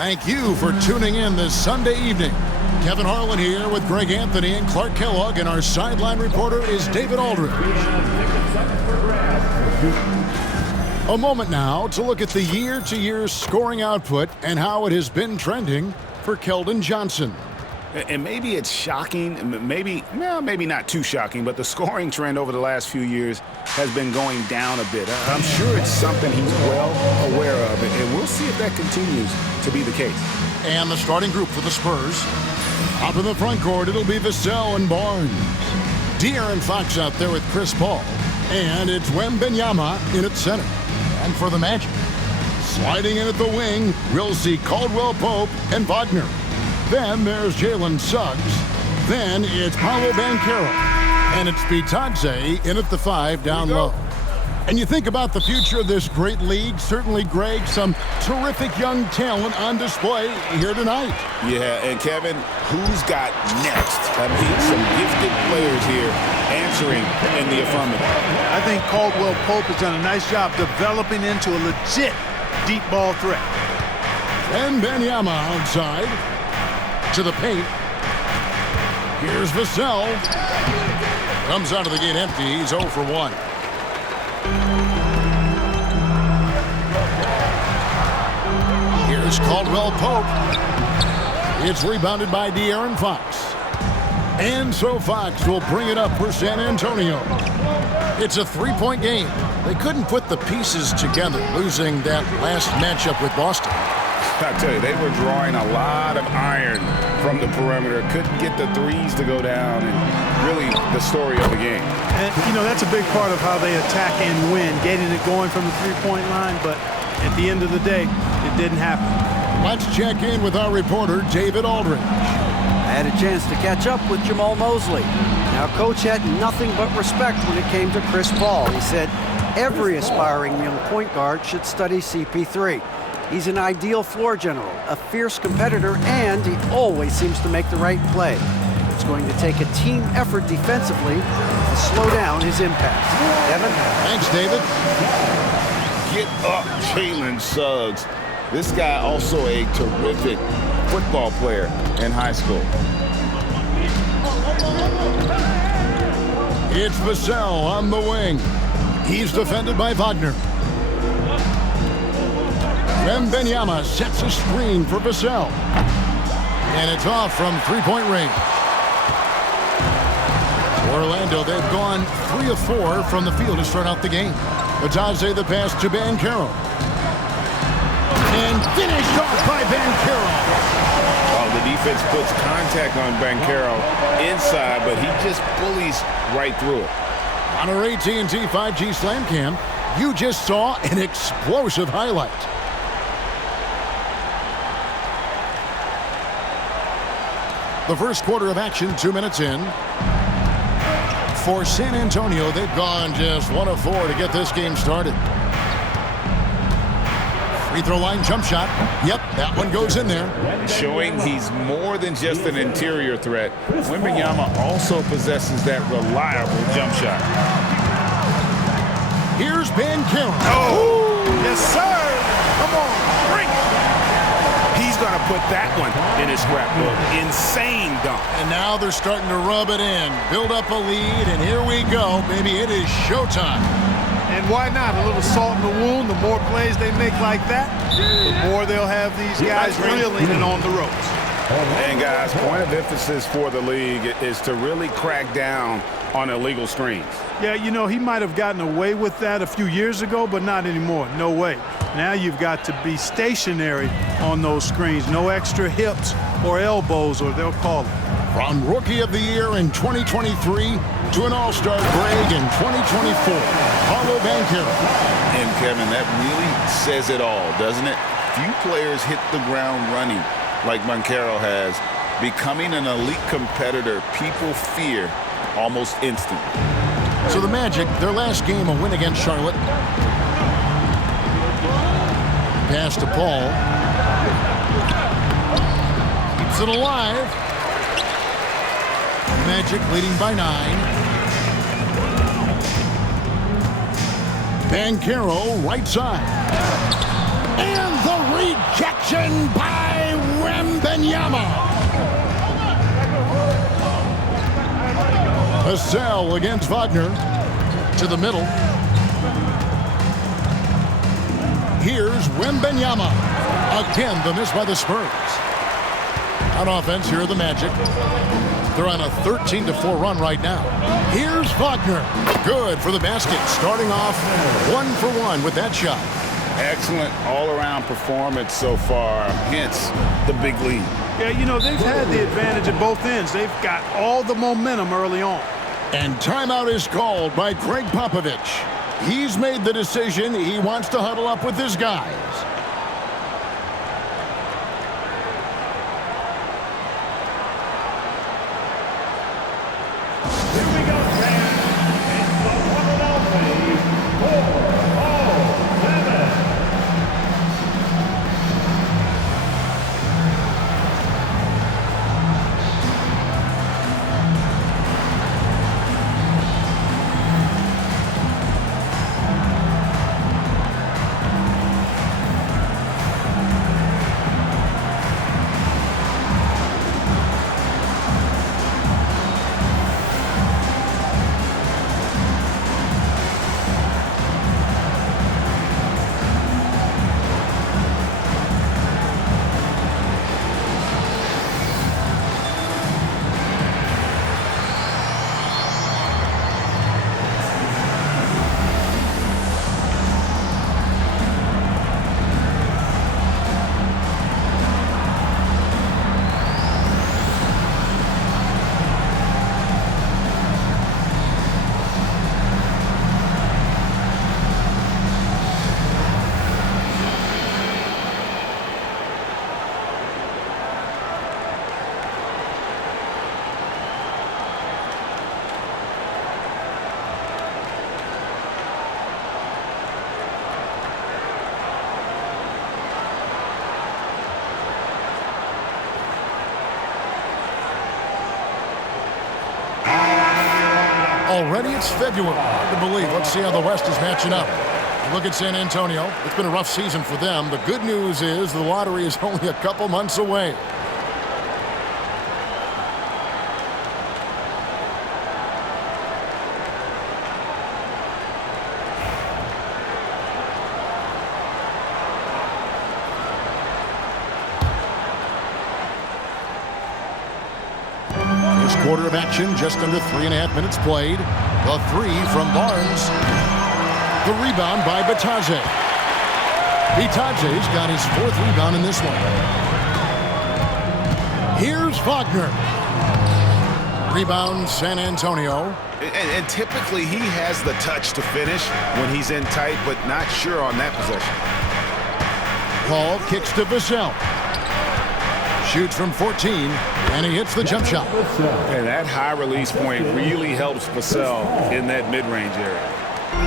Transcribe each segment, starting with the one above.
Thank you for tuning in this Sunday evening. Kevin Harlan here with Greg Anthony and Clark Kellogg, and our sideline reporter is David Aldridge. A moment now to look at the year-to-year scoring output and how it has been trending for Keldon Johnson. And maybe it's shocking, maybe not too shocking, but the scoring trend over the last few years has been going down a bit. I'm sure it's something he's well aware of, and we'll see if that continues to be the case. And the starting group for the Spurs. Up in the front court, it'll be Vassell and Barnes. De'Aaron Fox out there with Chris Paul. And it's Wembanyama in at center. And for the Magic, sliding in at the wing, we'll see Caldwell Pope and Wagner. Then there's Jalen Suggs. Then it's Paolo Banchero. And it's Bitadze in at the 5 down low. And you think about the future of this great league, certainly, Greg, some terrific young talent on display here tonight. Yeah, and Kevin, who's got next? I mean, some gifted players here answering in the affirmative. I think Caldwell Pope has done a nice job developing into a legit deep ball threat. And Wembanyama outside. To the paint. Here's Vassell. Comes out of the gate empty. He's 0 for 1. Here's Caldwell Pope. It's rebounded by De'Aaron Fox. And so Fox will bring it up for San Antonio. It's a 3-point game. They couldn't put the pieces together, losing that last matchup with Boston. I tell you, they were drawing a lot of iron from the perimeter. Couldn't get the threes to go down, and really the story of the game. And, you know, that's a big part of how they attack and win, getting it going from the three-point line, but at the end of the day, it didn't happen. Let's check in with our reporter, David Aldridge. I had a chance to catch up with Jamal Mosley. Now, Coach had nothing but respect when it came to Chris Paul. He said every aspiring young point guard should study CP3. He's an ideal floor general, a fierce competitor, and he always seems to make the right play. It's going to take a team effort defensively to slow down his impact. Evan? Thanks, David. Get up, Jalen Suggs. This guy also a terrific football player in high school. It's Vassell on the wing. He's defended by Wagner. Wembanyama sets a screen for Vassell. And it's off from three-point range. Orlando, they've gone 3 of 4 from the field to start out the game. Bitadze the pass to Banchero. And finished off by Banchero. Oh, the defense puts contact on Banchero inside, but he just bullies right through it. On our AT&T 5G Slam Cam, you just saw an explosive highlight. The first quarter of action, 2 minutes in. For San Antonio, they've gone just 1 of 4 to get this game started. Free throw line jump shot. Yep, that one goes in there. Showing he's more than just an interior threat. Wembanyama also possesses that reliable jump shot. Here's Banchero. Oh, yes, sir. Come on, bring it. He's going to put that one in his scrapbook. Insane dunk. And now they're starting to rub it in. Build up a lead, and here we go. Baby, it is showtime. And why not? A little salt in the wound. The more plays they make like that, the more they'll have these guys reeling and on the ropes. And guys, point of emphasis for the league is to really crack down on illegal screens. Yeah, you know, he might have gotten away with that a few years ago, but not anymore. No way. Now you've got to be stationary on those screens. No extra hips or elbows, or they'll call it. From Rookie of the Year in 2023 to an All-Star break in 2024, Paolo Banchero. And Kevin, that really says it all, doesn't it? Few players hit the ground running like Banchero has. Becoming an elite competitor, people fear almost instantly. So the Magic, their last game, a win against Charlotte. Pass to Paul. Keeps it alive. Magic leading by 9. Banchero right side. And the rejection by Wembanyama. Vassell against Wagner. To the middle. Here's Wembanyama. Again, the miss by the Spurs. On offense, here are the Magic. They're on a 13-4 run right now. Here's Wagner. Good for the basket. Starting off 1 for 1 with that shot. Excellent all-around performance so far, hence the big lead. Yeah, you know, they've had the advantage at both ends. They've got all the momentum early on. And timeout is called by Greg Popovich. He's made the decision. He wants to huddle up with his guys. Already it's February. Hard to believe. Let's see how the West is matching up. Look at San Antonio. It's been a rough season for them. The good news is the lottery is only a couple months away. Quarter of action, just under 3.5 minutes played. The three from Barnes. The rebound by Bataze. Bataze's got his 4th rebound in this one. Here's Wagner. Rebound San Antonio. And typically he has the touch to finish when he's in tight, but not sure on that possession. Paul kicks to Vassell. Shoots from 14, and he hits the jump shot. And that high release point really helps Vassell in that mid-range area.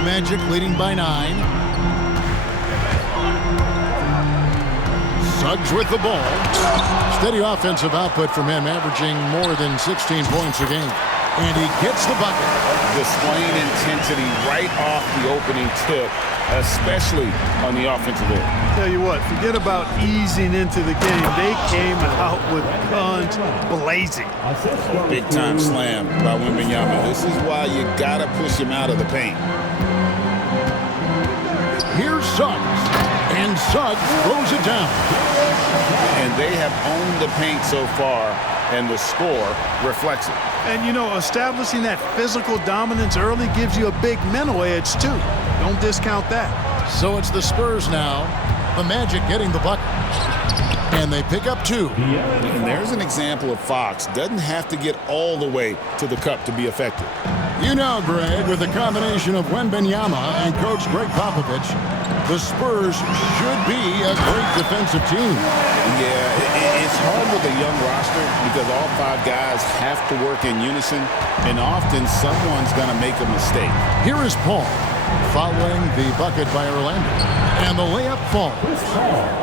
Magic leading by 9. Suggs with the ball. Steady offensive output from him, averaging more than 16 points a game. And he gets the bucket. Displaying intensity right off the opening tip, especially on the offensive end. Tell you what, forget about easing into the game. They came out with guns blazing. Big time slam by Wembanyama. This is why you gotta push him out of the paint. Here's Suggs, and Suggs throws it down. And they have owned the paint so far, and the score reflects it. And, you know, establishing that physical dominance early gives you a big mental edge, too. Don't discount that. So it's the Spurs now. The Magic getting the bucket. And they pick up 2. And there's an example of Fox. Doesn't have to get all the way to the cup to be effective. You know, Greg, with the combination of Wembanyama and Coach Greg Popovich, the Spurs should be a great defensive team. Yeah, it's hard with a young roster because all 5 guys have to work in unison, and often someone's going to make a mistake. Here is Paul following the bucket by Orlando. And the layup falls.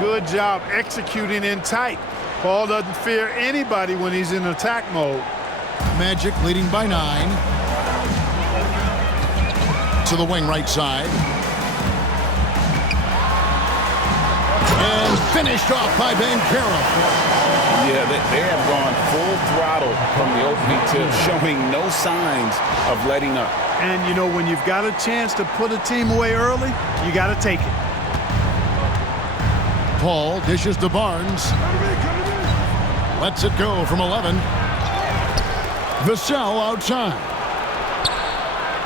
Good job executing in tight. Paul doesn't fear anybody when he's in attack mode. Magic leading by 9. To the wing right side. And Finished off by Banchero. Yeah, they have gone full throttle from the opening tip, showing no signs of letting up. And, you know, when you've got a chance to put a team away early, you got to take it. Paul dishes to Barnes. Lets it go from 11. Vassell outside.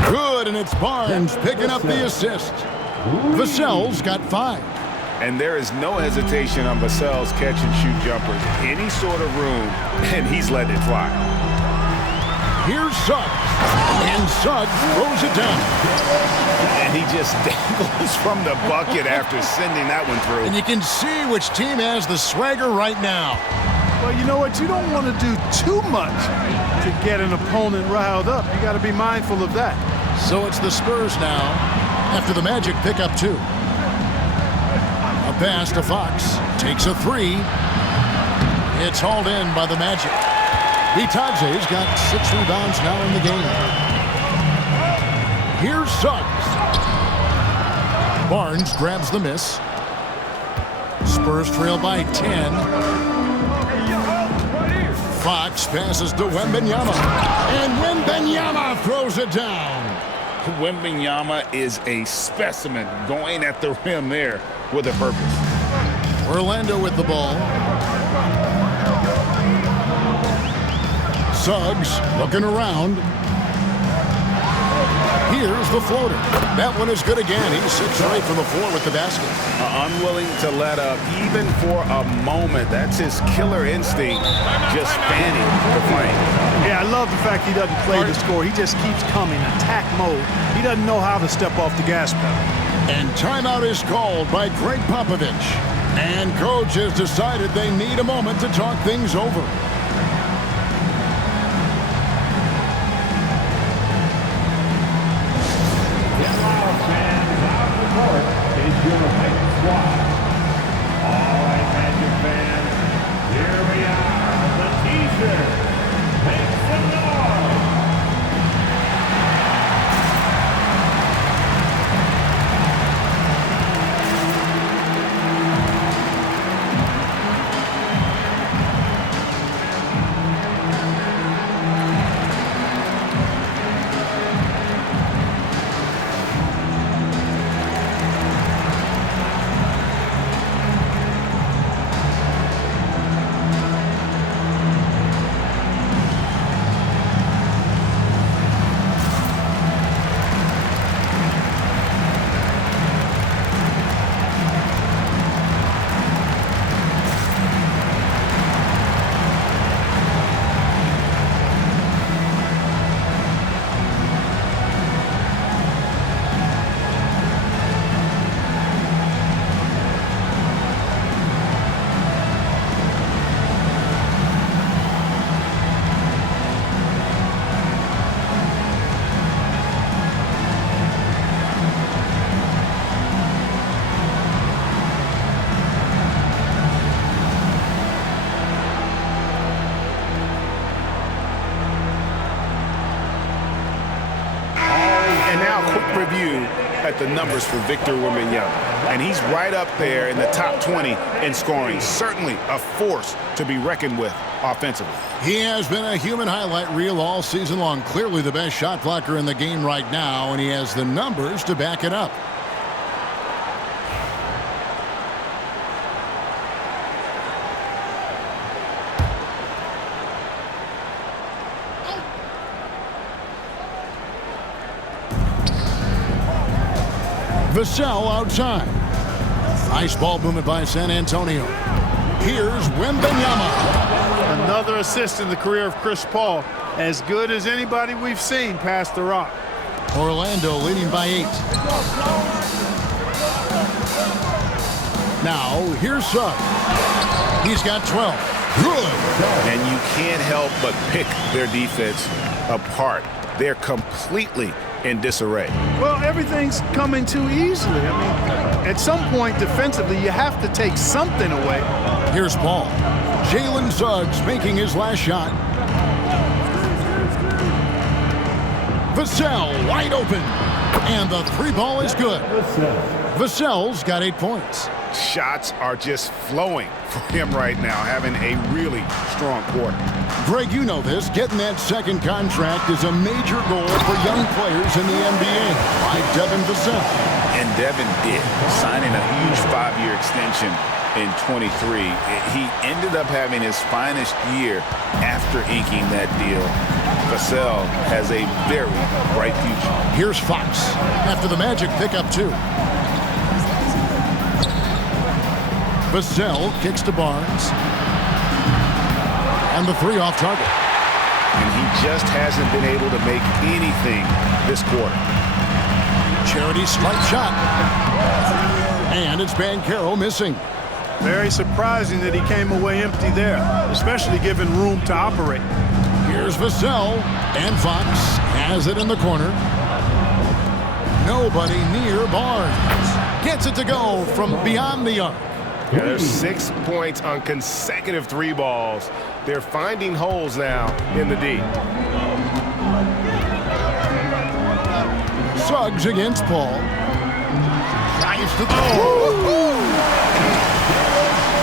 Good, and it's Barnes picking up the assist. Vassell's got 5. And there is no hesitation on Vassell's catch-and-shoot jumpers. Any sort of room, and he's letting it fly. Here's Suggs. And Suggs throws it down. And he just dangles from the bucket after sending that one through. And you can see which team has the swagger right now. Well, you know what? You don't want to do too much to get an opponent riled up. You got to be mindful of that. So it's the Spurs now after the Magic pick up 2. A pass to Fox. Takes a 3. It's hauled in by the Magic. Bitadze's got 6 rebounds now in the game. Here's Suggs. Barnes grabs the miss. Spurs trail by 10. Fox passes to Wembanyama. And Wembanyama throws it down. Wembanyama is a specimen going at the rim there with a purpose. Orlando with the ball. Suggs looking around. Here's the floater. That one is good again. He sits right from the floor with the basket. Unwilling to let up even for a moment. That's his killer instinct, just fanning the flame. Yeah, I love the fact he doesn't play the score. He just keeps coming, attack mode. He doesn't know how to step off the gas pedal. And timeout is called by Greg Popovich. And coach has decided they need a moment to talk things over. At the numbers for Victor Wembanyama, and he's right up there in the top 20 in scoring. Certainly a force to be reckoned with offensively. He has been a human highlight reel all season long. Clearly the best shot blocker in the game right now, and he has the numbers to back it up. Vassell outside. Nice ball movement by San Antonio. Here's Wembanyama. Another assist in the career of Chris Paul. As good as anybody we've seen pass the rock. Orlando leading by 8. Now, here's Suggs. He's got 12. Good. And you can't help but pick their defense apart. They're completely in disarray. Well, everything's coming too easily. I mean, at some point defensively, you have to take something away. Here's Paul. Jalen Suggs making his last shot. Vassell wide open. And the 3 ball is good. Vassell's got 8 points. shots are just flowing for him right now, having a really strong quarter. Greg, you know this. Getting that second contract is a major goal for young players in the NBA, like Devin Vassell. And Devin did, signing a huge 5-year extension in 23. He ended up having his finest year after inking that deal. Vassell has a very bright future. Here's Fox after the Magic pick up 2. Vassell kicks to Barnes. And the 3 off target. And he just hasn't been able to make anything this quarter. Charity stripe shot. And it's Banchero missing. Very surprising that he came away empty there, especially given room to operate. Here's Vassell, and Fox has it in the corner. Nobody near Barnes. Gets it to go from beyond the arc. Yeah, there's 6 points on consecutive 3 balls. They're finding holes now in the D. Suggs against Paul. Drives to the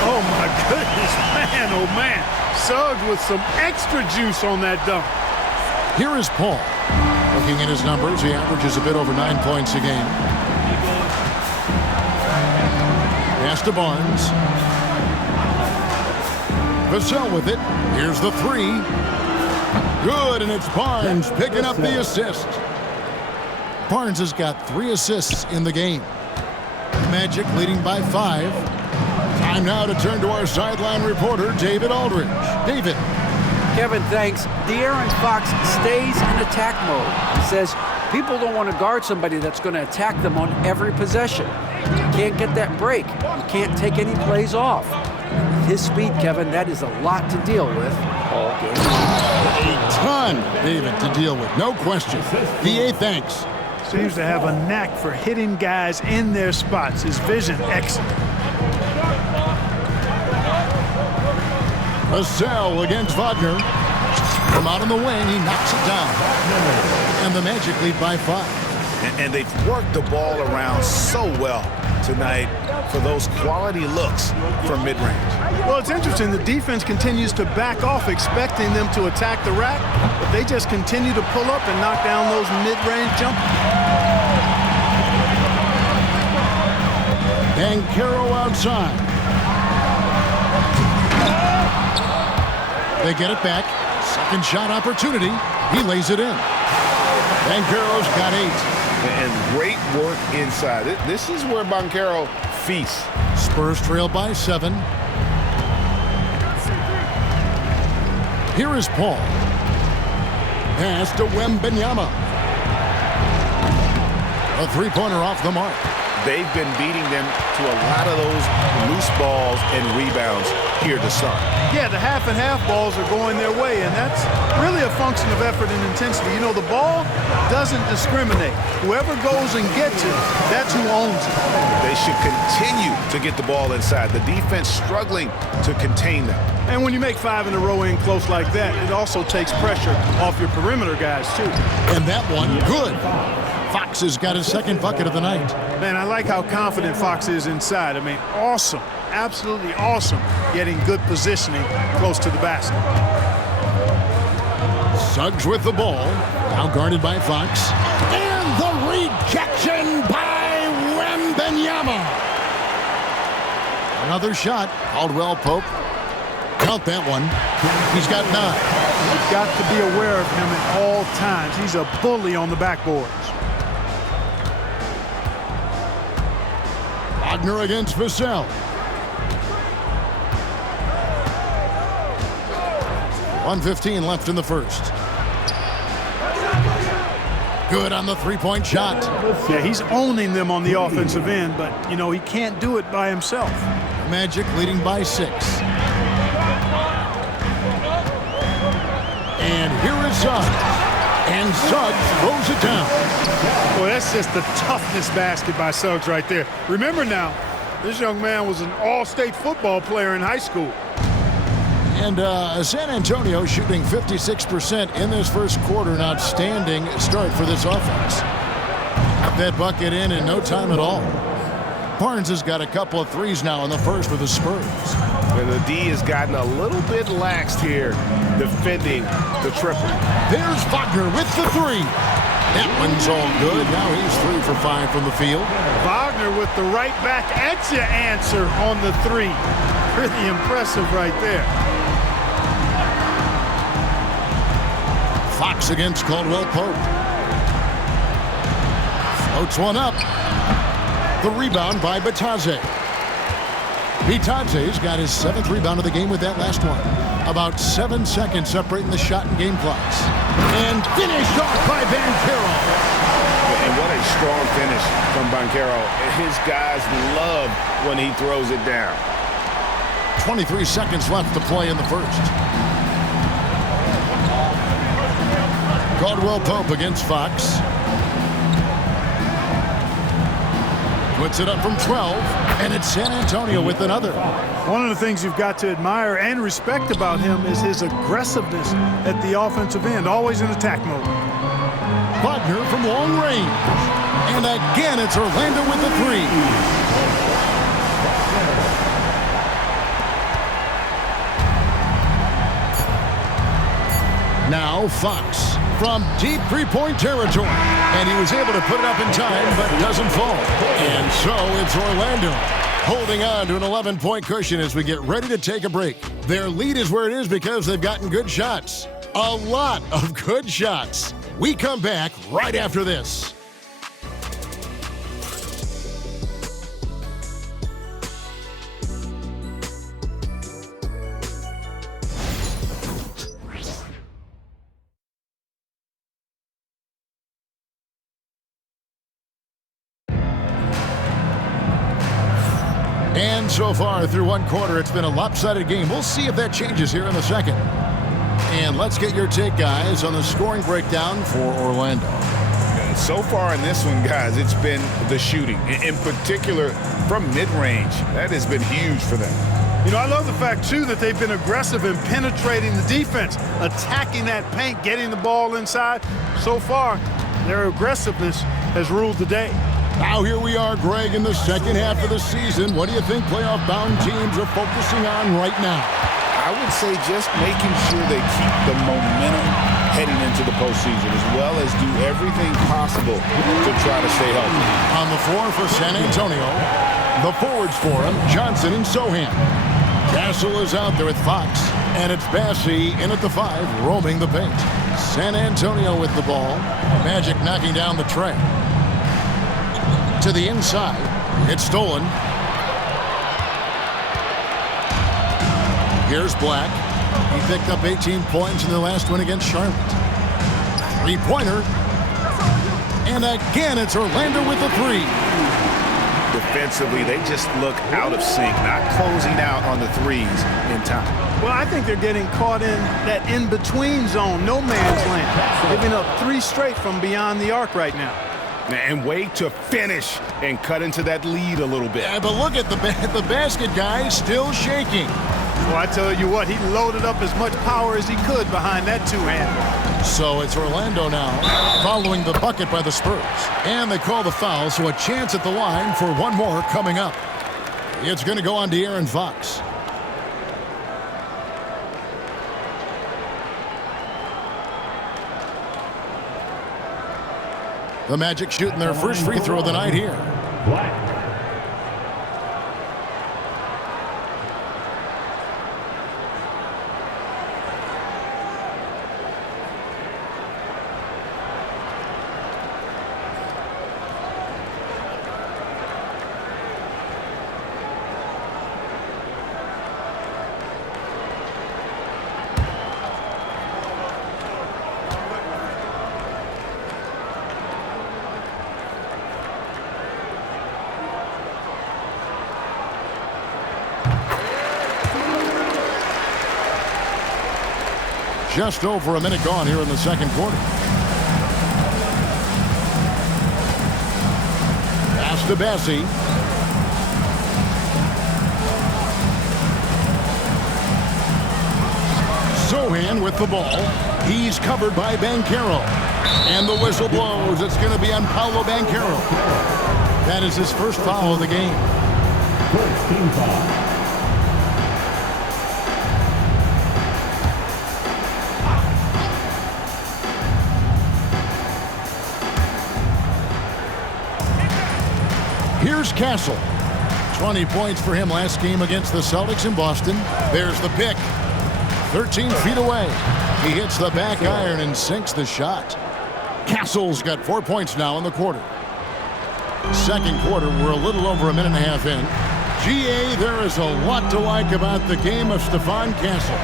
Oh, my goodness, man, oh, man. Suggs with some extra juice on that dunk. Here is Paul. Looking at his numbers, he averages a bit over 9 points a game. Pass to Barnes. Vassell with it. Here's the 3. Good, and it's Barnes picking up the assist. Barnes has got 3 assists in the game. Magic leading by 5. Time now to turn to our sideline reporter, David Aldridge. David. Kevin, thanks. De'Aaron Fox stays in attack mode. He says people don't want to guard somebody that's going to attack them on every possession. You can't get that break. You can't take any plays off. With his speed, Kevin, that is a lot to deal with all game. A ton, David, to deal with. No question. VA, thanks. Seems to have a knack for hitting guys in their spots. His vision, excellent. Vassell against Wagner. From out on the wing, he knocks it down. And the Magic lead by 5. And they've worked the ball around so well tonight for those quality looks from mid-range. Well, it's interesting. The defense continues to back off, expecting them to attack the rack, but they just continue to pull up and knock down those mid-range jumpers. Banchero outside. They get it back. Second shot opportunity. He lays it in. Banchero's got 8. And great work inside. This is where Banchero feasts. Spurs trail by 7. Here is Paul. Pass to Wembanyama. A 3-pointer off the mark. They've been beating them to a lot of those loose balls and rebounds here to start. Yeah, the half and half balls are going their way, and that's really a function of effort and intensity. You know, the ball doesn't discriminate. Whoever goes and gets it, that's who owns it. They should continue to get the ball inside. The defense struggling to contain them. And when you make 5 in a row in close like that, it also takes pressure off your perimeter guys, too. And that one, good. Fox has got his second bucket of the night. Man, I like how confident Fox is inside. I mean, awesome, absolutely awesome, getting good positioning close to the basket. Suggs with the ball, now guarded by Fox. And the rejection by Wembanyama. Another shot, Caldwell Pope. Count that one. He's got 9. You've got to be aware of him at all times. He's a bully on the backboards. Wagner against Vassell. 1:15 left in the first. Good on the 3-point shot. Yeah, he's owning them on the offensive end, but, you know, he can't do it by himself. Magic leading by 6. And here is Suggs. And Suggs throws it down. Boy, that's just the toughness basket by Suggs right there. Remember now, this young man was an all-state football player in high school. And San Antonio shooting 56% in this first quarter. An outstanding start for this offense. Got that bucket in no time at all. Barnes has got a couple of threes now in the first for the Spurs. And the D has gotten a little bit laxed here defending the triple. There's Wagner with the three. That one's all good. Now he's 3 for 5 from the field. Wagner with the right back at your answer on the three. Pretty impressive right there. Fox against Caldwell Pope. Floats one up. The rebound by Bataze. Bataze's got his 7th rebound of the game with that last one. About 7 seconds separating the shot and game clocks. And finished off by Banchero. And what a strong finish from Banchero. His guys love when he throws it down. 23 seconds left to play in the first. Caldwell Pope against Fox. Puts it up from 12, and it's San Antonio with another. One of the things you've got to admire and respect about him is his aggressiveness at the offensive end, always in attack mode. Wagner from long range. And again, it's Orlando with the three. Now Fox from deep three-point territory. And he was able to put it up in time, but doesn't fall. And so it's Orlando holding on to an 11-point cushion as we get ready to take a break. Their lead is where it is because they've gotten good shots. A lot of good shots. We come back right after this. And so far through one quarter, it's been a lopsided game. We'll see if that changes here in the second. And let's get your take, guys, on the scoring breakdown for Orlando. So far in this one, guys, it's been the shooting, in particular from mid-range. That has been huge for them. You know, I love the fact, too, that they've been aggressive in penetrating the defense, attacking that paint, getting the ball inside. So far, their aggressiveness has ruled the day. Now here we are, Greg, in the second half of the season. What do you think playoff-bound teams are focusing on right now? I would say just making sure they keep the momentum heading into the postseason, as well as do everything possible to try to stay healthy. On the floor for San Antonio, the forwards for him, Johnson and Sohan. Castle is out there with Fox, and it's Bassey in at the 5, roaming the paint. San Antonio with the ball. Magic knocking down the tray. To the inside, it's stolen. Here's Black. He picked up 18 points in the last one against Charlotte. Three-pointer. And again, it's Orlando with the three. Defensively, they just look out of sync, not closing out on the threes in time. Well, I think they're getting caught in that in-between zone, no man's land. Giving up 3 straight from beyond the arc right now. And wait to finish and cut into that lead a little bit. Yeah, but look at the basket guy still shaking. Well, I tell you what, he loaded up as much power as he could behind that two-hander. So it's Orlando now following the bucket by the Spurs. And they call the foul, so a chance at the line for one more coming up. It's going to go on to De'Aaron Fox. The Magic shooting their first free throw of the night here. Just over a minute gone here in the second quarter. Pass to Bassey. Sohan with the ball. He's covered by Banchero. And the whistle blows. It's going to be on Paolo Banchero. That is his first foul of the game. First team foul. Here's Castle. 20 points for him last game against the Celtics in Boston. There's the pick. 13 feet away. He hits the back iron and sinks the shot. Castle's got 4 points now in the quarter. Second quarter, we're a little over a minute and a half in. GA, there is a lot to like about the game of Stephon Castle.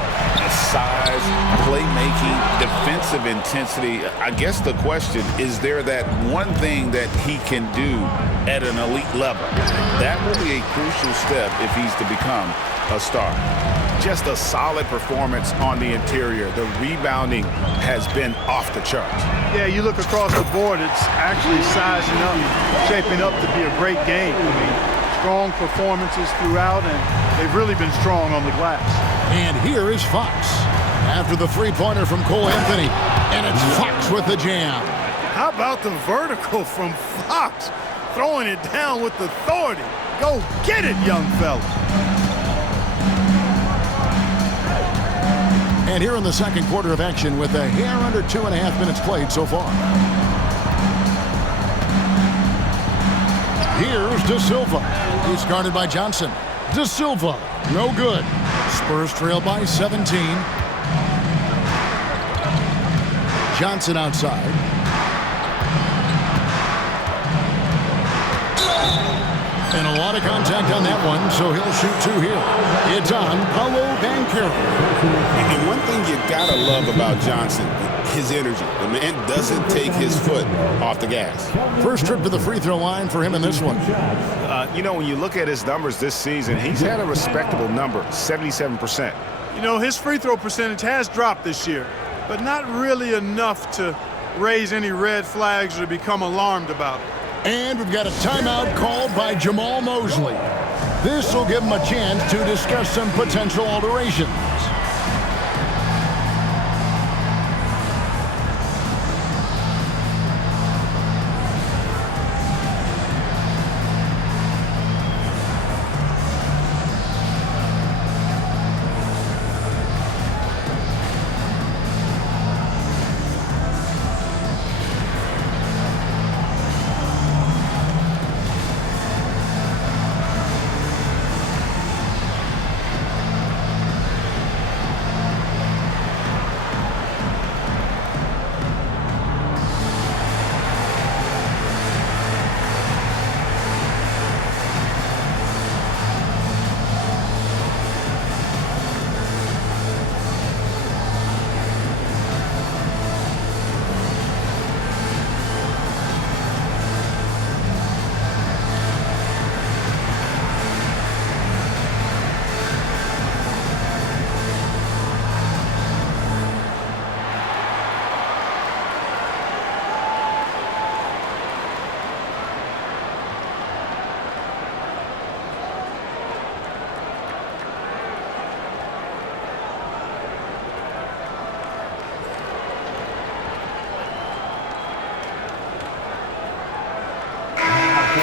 Size, playmaking, defensive intensity. I guess the question, is there that one thing that he can do at an elite level? That will be a crucial step if he's to become a star. Just a solid performance on the interior. The rebounding has been off the charts. Yeah, you look across the board, it's actually sizing up, shaping up to be a great game. I mean, strong performances throughout, and they've really been strong on the glass. And here is Fox after the three-pointer from Cole Anthony. And it's Fox with the jam. How about the vertical from Fox? Throwing it down with authority. Go get it, young fella. And here in the second quarter of action with a hair under 2.5 minutes played so far. Here's De Silva. He's guarded by Johnson. De Silva, no good. Spurs trail by 17. Johnson outside. And a lot of contact on that one, so he'll shoot two here. It's on Paolo Banchero. And one thing you gotta love about Johnson, his energy. The man doesn't take his foot off the gas. First trip to the free throw line for him in this one. You know, when you look at his numbers this season, he's had a respectable number, 77%. You know, his free throw percentage has dropped this year, but not really enough to raise any red flags or to become alarmed about it. And we've got a timeout called by Jamal Mosley. This will give him a chance to discuss some potential alterations.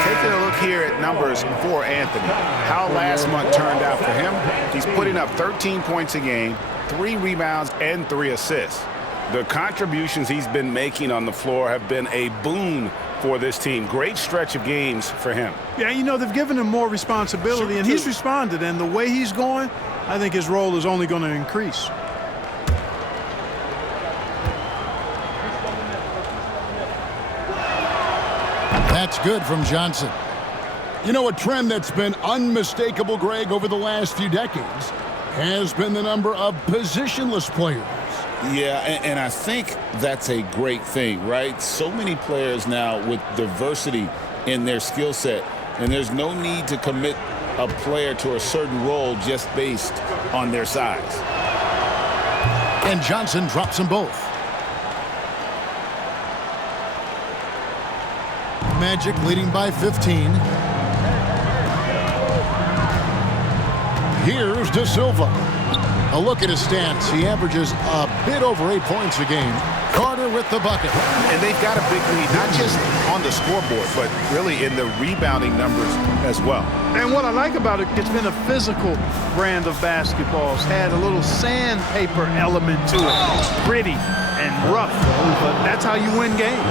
Taking a look here at numbers for Anthony. How last month turned out for him. He's putting up 13 points a game, 3 rebounds, and 3 assists. The contributions he's been making on the floor have been a boon for this team. Great stretch of games for him. Yeah, you know, they've given him more responsibility, and he's responded. And the way he's going, I think his role is only going to increase. That's good from Johnson. You know, a trend that's been unmistakable, Greg, over the last few decades has been the number of positionless players. Yeah, and I think that's a great thing, right? So many players now with diversity in their skill set, and there's no need to commit a player to a certain role just based on their size. And Johnson drops them both. Magic leading by 15. Here's De Silva. A look at his stats. He averages a bit over 8 points a game. Carter with the bucket. And they've got a big lead, not just on the scoreboard, but really in the rebounding numbers as well. And what I like about it, it's been a physical brand of basketball. It's had a little sandpaper element to it. Gritty and rough, but that's how you win games.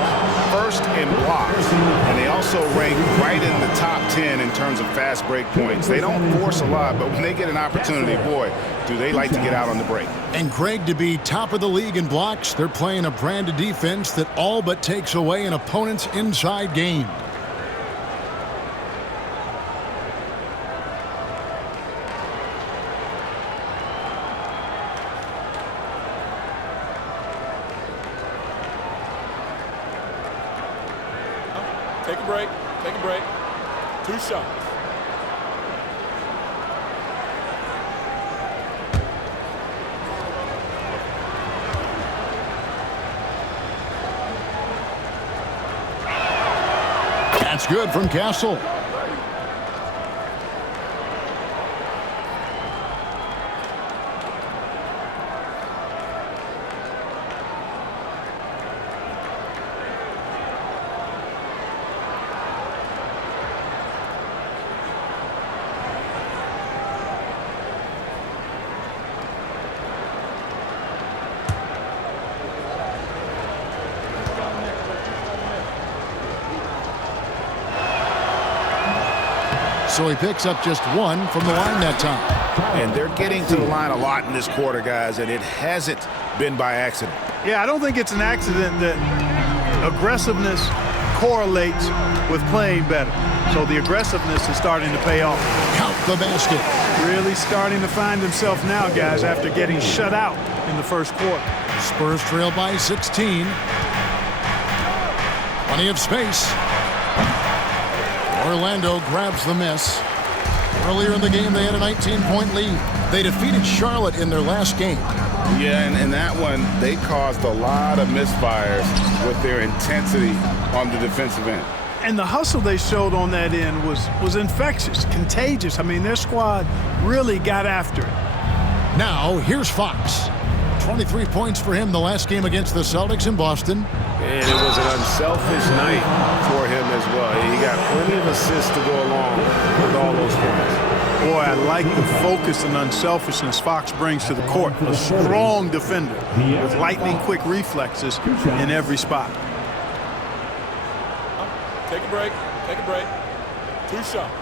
First in blocks, and they also rank right in the top 10 in terms of fast break points. They don't force a lot, but when they get an opportunity, boy, do they like to get out on the break. And Craig, to be top of the league in blocks, they're playing a brand of defense that all but takes away an opponent's inside game. Take a break. Take a break. 2 shots. That's good from Castle. So he picks up just 1 from the line that time. And they're getting to the line a lot in this quarter, guys, and it hasn't been by accident. Yeah, I don't think it's an accident that aggressiveness correlates with playing better. So the aggressiveness is starting to pay off. Count the basket. Really starting to find himself now, guys, after getting shut out in the first quarter. Spurs trail by 16. Plenty of space. Orlando grabs the miss. Earlier in the game, they had a 19-point lead. They defeated Charlotte in their last game. Yeah, and in that one, they caused a lot of misfires with their intensity on the defensive end. And the hustle they showed on that end was infectious, contagious. I mean, their squad really got after it. Now, here's Fox. 23 points for him the last game against the Celtics in Boston. And it was an unselfish night for him as well. He got plenty of assists to go along with all those points. Boy, I like the focus and unselfishness Fox brings to the court. A strong defender with lightning-quick reflexes in every spot. Take a break. Take a break. 2 shots.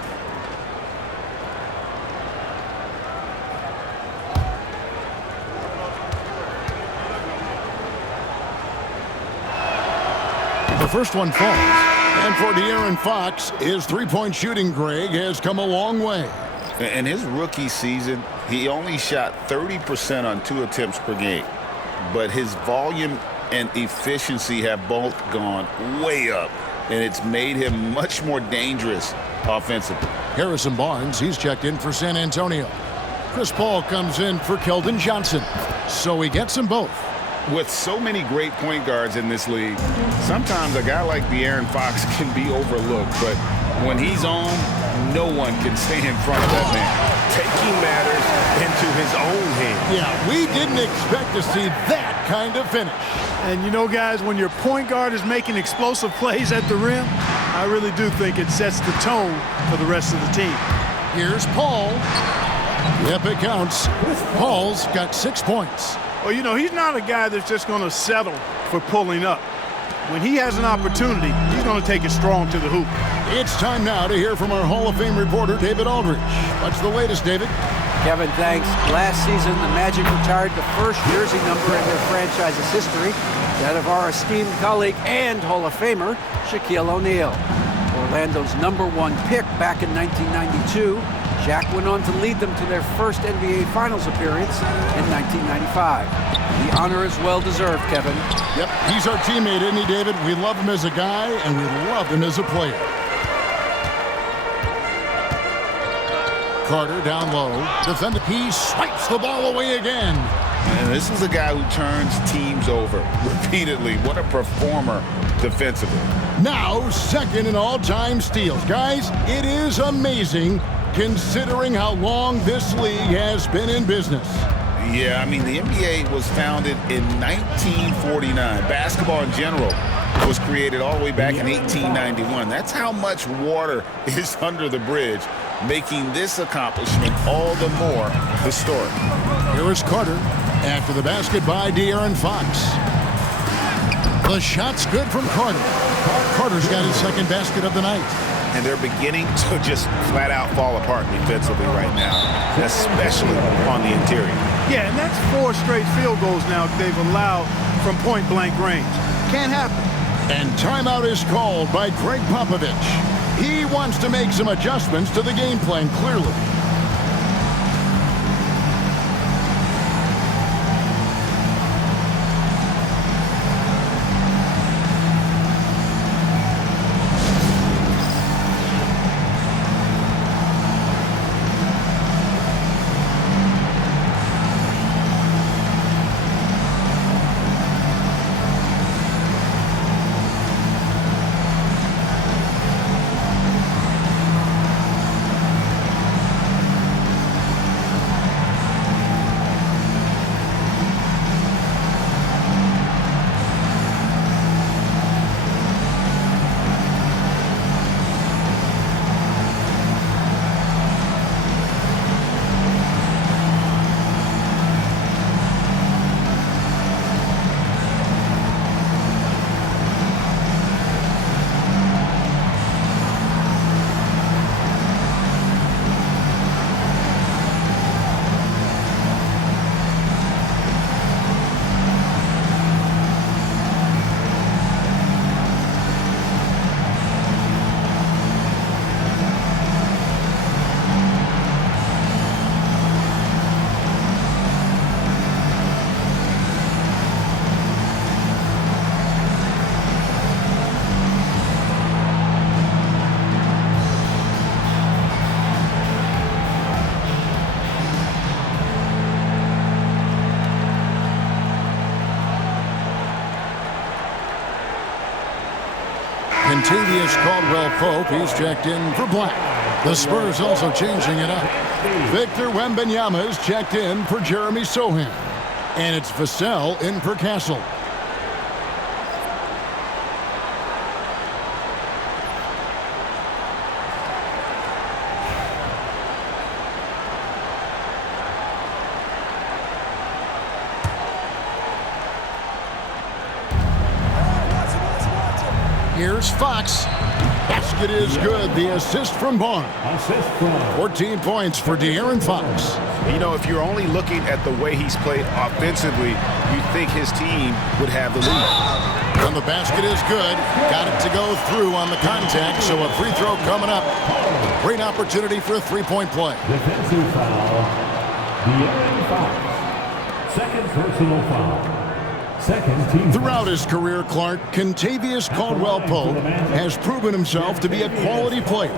The first one falls. And for De'Aaron Fox, his three-point shooting, Greg, has come a long way. In his rookie season, he only shot 30% on 2 attempts per game. But his volume and efficiency have both gone way up, and it's made him much more dangerous offensively. Harrison Barnes, he's checked in for San Antonio. Chris Paul comes in for Keldon Johnson. So he gets them both. With so many great point guards in this league, sometimes a guy like De'Aaron Fox can be overlooked, but when he's on, no one can stay in front of that man. Taking matters into his own hands. Yeah, we didn't expect to see that kind of finish. And you know, guys, when your point guard is making explosive plays at the rim, I really do think it sets the tone for the rest of the team. Here's Paul. Yep, it counts. Paul's got 6 points. Well, you know, he's not a guy that's just going to settle for pulling up. When he has an opportunity, he's going to take it strong to the hoop. It's time now to hear from our Hall of Fame reporter, David Aldridge. What's the latest, David? Kevin, thanks. Last season, the Magic retired the first jersey number in their franchise's history, that of our esteemed colleague and Hall of Famer, Shaquille O'Neal. Orlando's #1 pick back in 1992, Shaq went on to lead them to their first NBA Finals appearance in 1995. The honor is well-deserved, Kevin. Yep, he's our teammate, isn't he, David? We love him as a guy, and we love him as a player. Carter down low. Defender, he swipes the ball away again. And this is a guy who turns teams over repeatedly. What a performer defensively. Now, second in all-time steals. Guys, it is amazing considering how long this league has been in business. Yeah, I mean, the NBA was founded in 1949. Basketball in general was created all the way back in 1891. That's how much water is under the bridge, making this accomplishment all the more historic. Here is Carter after the basket by De'Aaron Fox. The shot's good from Carter. Carter's got his second basket of the night. And they're beginning to just flat out fall apart defensively right now, especially on the interior. Yeah, and that's 4 straight field goals now they've allowed from point-blank range. Can't happen. And timeout is called by Greg Popovich. He wants to make some adjustments to the game plan, clearly. Contavious Caldwell-Pope, he's checked in for Black. The Spurs also changing it up. Victor Wembanyama is checked in for Jeremy Sohan. And it's Vassell in for Castle. Here's Fox. Basket is good. The assist from Barnes. 14 points for De'Aaron Fox. You know, if you're only looking at the way he's played offensively, you'd think his team would have the lead. And the basket is good. Got it to go through on the contact, so a free throw coming up. Great opportunity for a three-point play. Defensive foul. De'Aaron Fox. Second personal foul. Second team. Throughout his career, Clark, Contavious Caldwell-Pope has proven himself to be a quality player.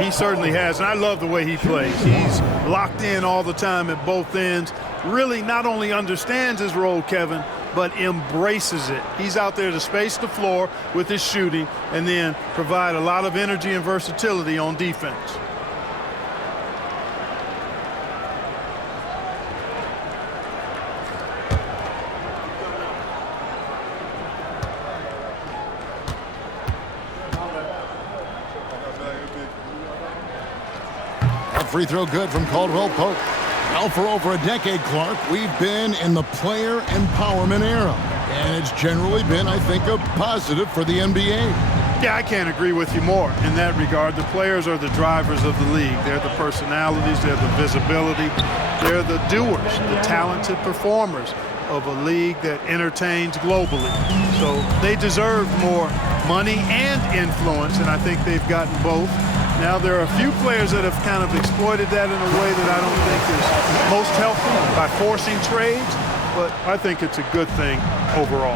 He certainly has, and I love the way he plays. He's locked in all the time at both ends. Really not only understands his role, Kevin, but embraces it. He's out there to space the floor with his shooting and then provide a lot of energy and versatility on defense. Free throw good from Caldwell-Pope. Now for over a decade, Clark, we've been in the player empowerment era. And it's generally been, I think, a positive for the NBA. Yeah, I can't agree with you more in that regard. The players are the drivers of the league. They're the personalities, they're the visibility, they're the doers, the talented performers of a league that entertains globally. So they deserve more money and influence, and I think they've gotten both. Now, there are a few players that have kind of exploited that in a way that I don't think is most healthy by forcing trades, but I think it's a good thing overall.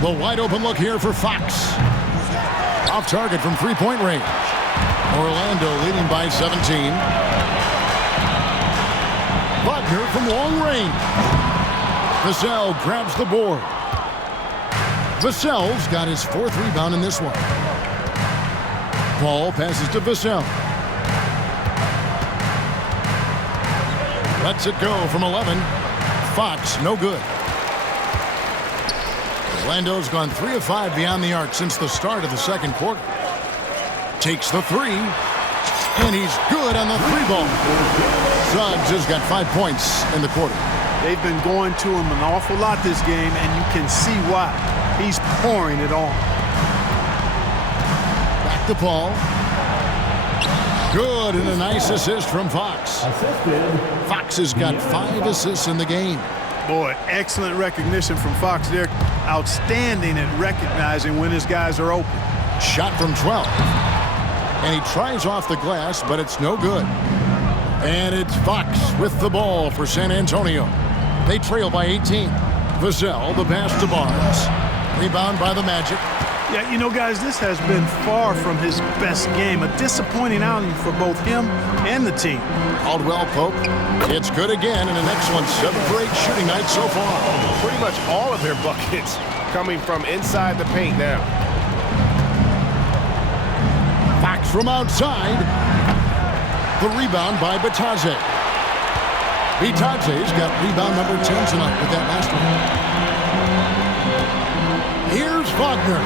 The wide open look here for Fox. Off target from three-point range. Orlando leading by 17. Wagner from long range. Vassell grabs the board. Vassell's got his fourth rebound in this one. Paul passes to Vassell. Lets it go from 11. Fox, no good. Orlando's gone 3 of 5 beyond the arc since the start of the second quarter. Takes the 3, and he's good on the 3-ball. Suggs has got 5 points in the quarter. They've been going to him an awful lot this game, and you can see why. He's pouring it on. Back to Paul. Good, and a nice assist from Fox. Fox has got 5 assists in the game. Boy, excellent recognition from Fox. They're outstanding at recognizing when his guys are open. Shot from 12. And he tries off the glass, but it's no good. And it's Fox with the ball for San Antonio. They trail by 18. Vassell, the pass to Barnes. Rebound by the Magic. Yeah, you know, guys, this has been far from his best game. A disappointing outing for both him and the team. Caldwell Pope. It's good again, and an excellent 7 for 8 shooting night so far. Pretty much all of their buckets coming from inside the paint now. Fox from outside. The rebound by Bataze. Bataze's got rebound number 10 tonight with that last one. Here's Wagner.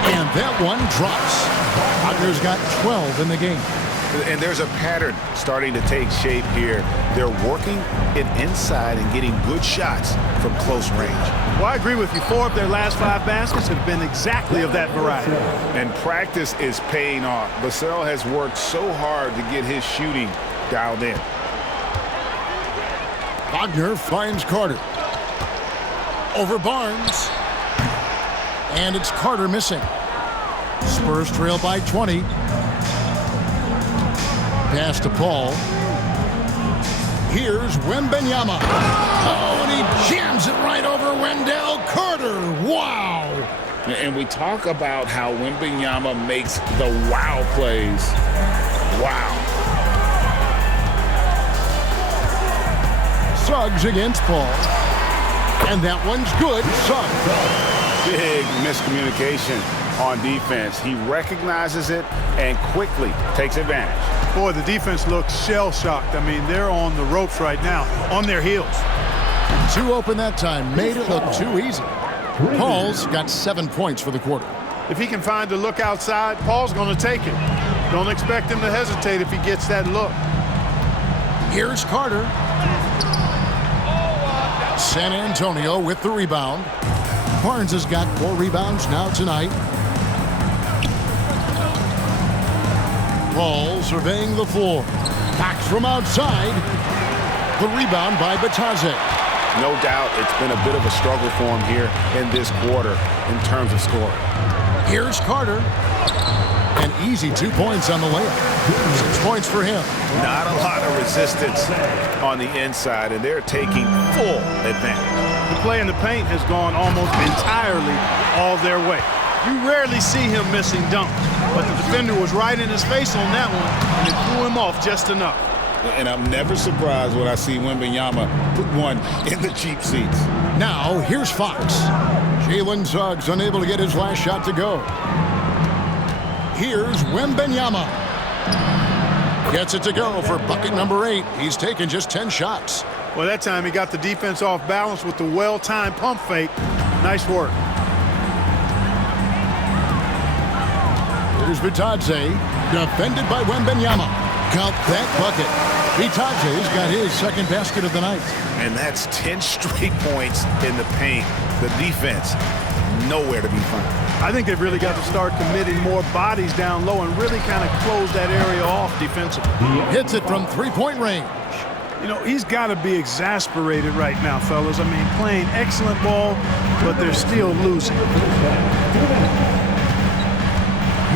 And that one drops. Wagner's got 12 in the game. And there's a pattern starting to take shape here. They're working it inside and getting good shots from close range. Well, I agree with you. 4 of their last 5 baskets have been exactly of that variety. And practice is paying off. Vassell has worked so hard to get his shooting dialed in. Wagner finds Carter. Over Barnes. And it's Carter missing. Spurs trail by 20. Pass to Paul. Here's Wembanyama. Oh, and he jams it right over Wendell Carter. Wow. And we talk about how Wembanyama makes the wow plays. Wow. Suggs against Paul. And that one's good. Suggs. Big miscommunication on defense. He recognizes it and quickly takes advantage. Boy, the defense looks shell-shocked. I mean, they're on the ropes right now, on their heels. 2 open that time. Made it look too easy. Paul's got 7 points for the quarter. If he can find a look outside, Paul's going to take it. Don't expect him to hesitate if he gets that look. Here's Carter. San Antonio with the rebound. Barnes has got 4 rebounds now tonight. Paul surveying the floor. Fox from outside. The rebound by Bataze. No doubt it's been a bit of a struggle for him here in this quarter in terms of scoring. Here's Carter. An easy 2 points on the layup. 6 points for him. Not a lot of resistance on the inside, and they're taking full advantage. The play in the paint has gone almost entirely all their way. You rarely see him missing dunks, but the defender was right in his face on that one, and it threw him off just enough. And I'm never surprised when I see Wembanyama put one in the cheap seats. Now, here's Fox. Jalen Suggs unable to get his last shot to go. Here's Wembanyama. Gets it to go for bucket number 8. He's taken just 10 shots. Well, that time he got the defense off balance with the well-timed pump fake. Nice work. Here's Bataze, defended by Wembanyama. Count that bucket. Bataze's got his second basket of the night. And that's 10 straight points in the paint. The defense, nowhere to be found. I think they've really got to start committing more bodies down low and really kind of close that area off defensively. Hits it from 3-point range. You know, he's got to be exasperated right now, fellas. I mean, playing excellent ball, but they're still losing.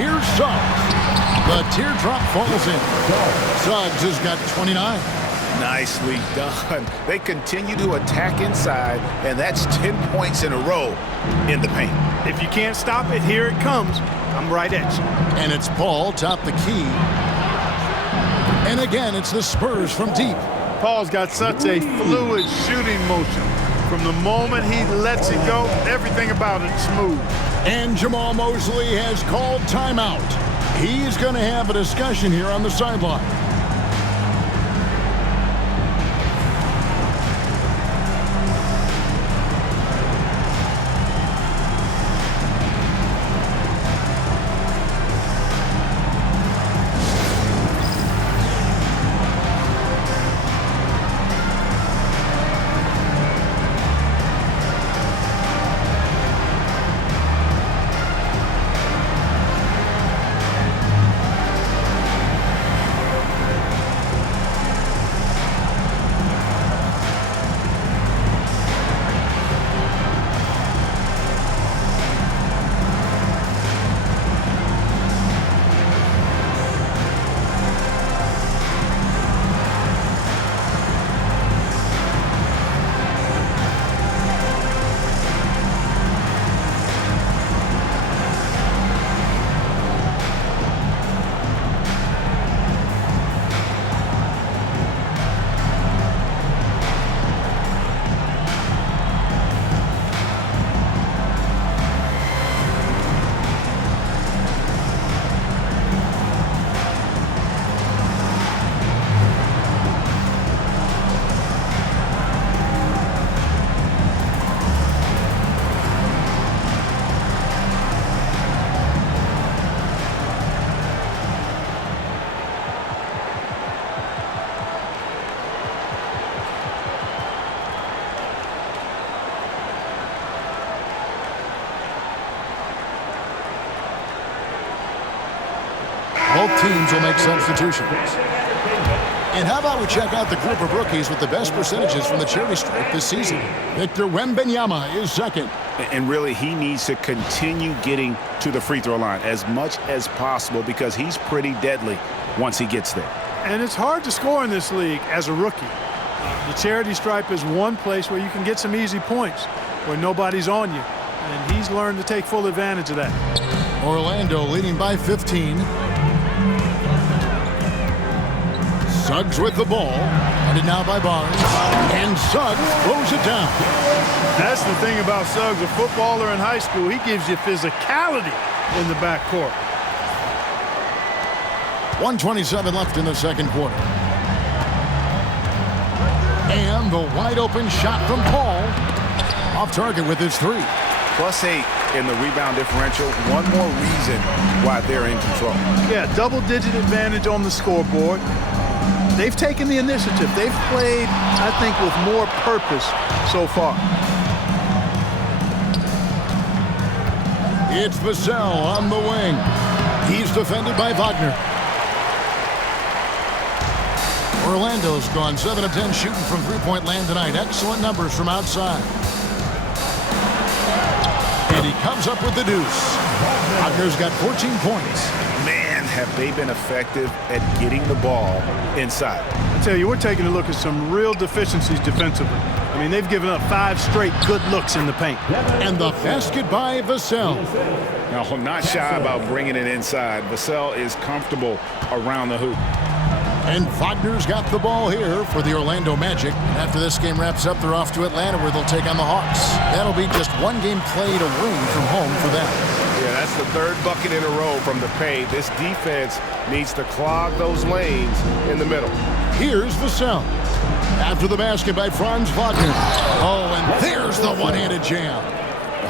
Here's Suggs. The teardrop falls in. Suggs has got 29. Nicely done. They continue to attack inside, and that's 10 points in a row in the paint. If you can't stop it, here it comes. I'm right at you. And it's Paul top the key. And again, it's the Spurs from deep. Paul's got such a fluid shooting motion. From the moment he lets it go, everything about it's smooth. And Jamal Mosley has called timeout. He's going to have a discussion here on the sideline. teams will make substitutions. And how about we check out the group of rookies with the best percentages from the charity stripe this season? Victor Wembanyama is second. And really, he needs to continue getting to the free throw line as much as possible because he's pretty deadly once he gets there. And it's hard to score in this league as a rookie. The charity stripe is one place where you can get some easy points where nobody's on you. And he's learned to take full advantage of that. Orlando leading by 15. Suggs with the ball. Guarded now by Barnes. And Suggs throws it down. That's the thing about Suggs, a footballer in high school. He gives you physicality in the backcourt. 1:27 left in the second quarter. And the wide open shot from Paul. Off target with his three. +8 in the rebound differential. One more reason why they're in control. Yeah, double-digit advantage on the scoreboard. They've taken the initiative. They've played, I think, with more purpose so far. It's Vassell on the wing. He's defended by Wagner. Orlando's gone 7 of 10 shooting from three-point land tonight. Excellent numbers from outside. And he comes up with the deuce. Wagner's got 14 points. Man, have they been effective at getting the ball inside. I tell you, we're taking a look at some real deficiencies defensively. I mean, they've given up 5 straight good looks in the paint. And the basket by Vassell. Now, not shy about bringing it inside. Vassell is comfortable around the hoop. And Wagner's got the ball here for the Orlando Magic. After this game wraps up, they're off to Atlanta where they'll take on the Hawks. That'll be just one game played away from home for them. Yeah, that's the third bucket in a row from the paint. This defense needs to clog those lanes in the middle. Here's Vassell. After the basket by Franz Wagner. Oh, and there's the one-handed jam.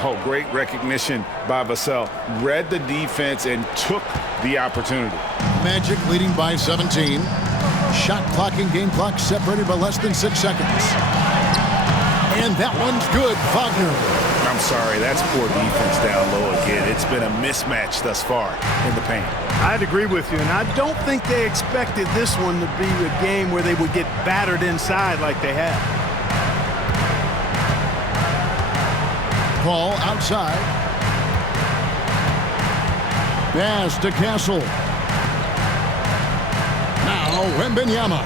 Oh, great recognition by Vassell. Read the defense and took the opportunity. Magic leading by 17. Shot clock and game clock separated by less than 6 seconds. And that one's good, Wagner. I'm sorry, that's poor defense down low again. It's been a mismatch thus far in the paint. I'd agree with you, and I don't think they expected this one to be a game where they would get battered inside like they have. Paul outside. Pass to Castle. Now Wembanyama.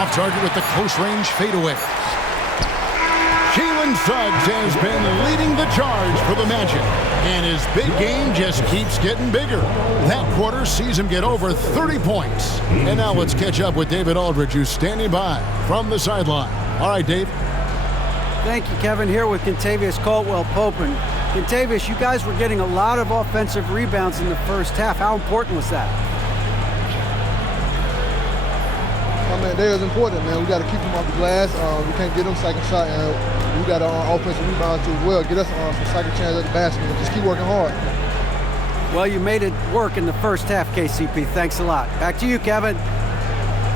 Off target with the close range fadeaway. Jalen Suggs has been leading the charge for the Magic. And his big game just keeps getting bigger. That quarter sees him get over 30 points. And now let's catch up with David Aldridge, who's standing by from the sideline. All right, Dave. Thank you, Kevin. Here with Kentavious Caldwell-Pope. And Kentavious, you guys were getting a lot of offensive rebounds in the first half. How important was that? Oh, man, that is important, man. We got to keep them off the glass. We can't get them second shot, and we got our offensive rebounds as well. Get us some second chance at the basket and just keep working hard. Well, you made it work in the first half, KCP. Thanks a lot. Back to you, Kevin.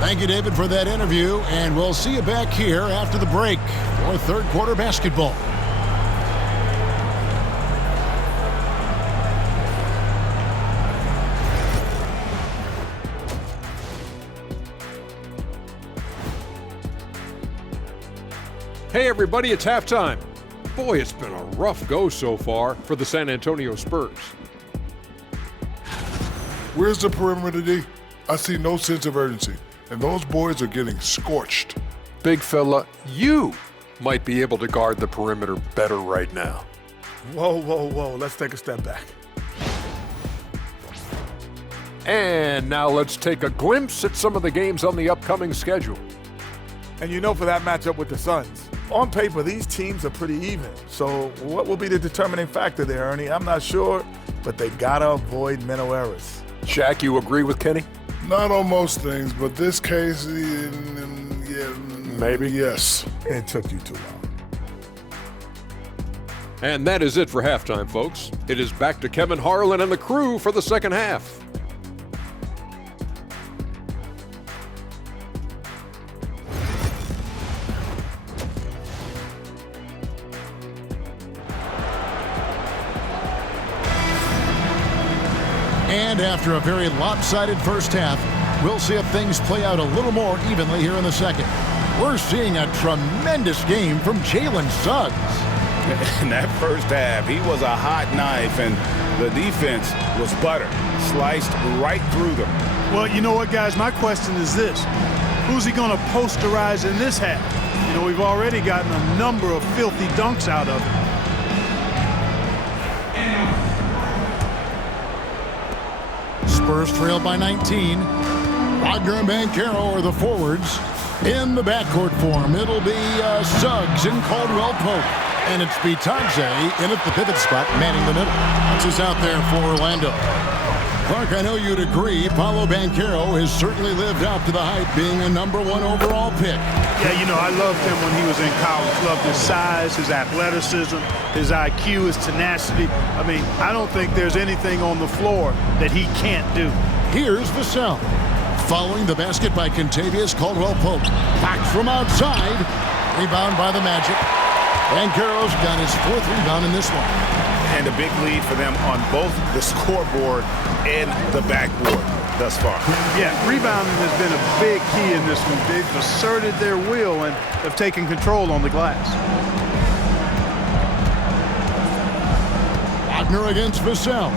Thank you, David, for that interview, and we'll see you back here after the break for third quarter basketball. Hey everybody, it's halftime. Boy, it's been a rough go so far for the San Antonio Spurs. Where's the perimeter, D? I see no sense of urgency, and those boys are getting scorched. Big fella, you might be able to guard the perimeter better right now. Whoa, whoa, whoa. Let's take a step back. And now let's take a glimpse at some of the games on the upcoming schedule. And you know, for that matchup with the Suns, on paper, these teams are pretty even. So what will be the determining factor there, Ernie? I'm not sure, but they gotta avoid mental errors. Shaq, you agree with Kenny? Not on most things, but this case, Maybe. Yes. It took you too long. And that is it for halftime, folks. It is back to Kevin Harlan and the crew for the second half. And after a very lopsided first half, we'll see if things play out a little more evenly here in the second. We're seeing a tremendous game from Jalen Suggs. In that first half, he was a hot knife, and the defense was butter, sliced right through them. Well, you know what, guys? My question is this. Who's he going to posterize in this half? You know, we've already gotten a number of filthy dunks out of him. Spurs trail by 19. Wagner and Banchero are the forwards. In the backcourt form, it'll be Suggs and Caldwell-Pope. And it's Bitadze in at the pivot spot, manning the middle. That's us out there for Orlando. Clark, I know you'd agree, Paolo Banchero has certainly lived up to the hype, being a #1 overall pick. Yeah, you know, I loved him when he was in college. Loved his size, his athleticism, his IQ, his tenacity. I mean, I don't think there's anything on the floor that he can't do. Here's Vassell. Following the basket by Kentavious Caldwell-Pope. Back from outside. Rebound by the Magic. Banchero's got his 4th rebound in this one. And a big lead for them on both the scoreboard and the backboard thus far. Yeah, rebounding has been a big key in this one. They've asserted their will and have taken control on the glass. Wagner against Vassell.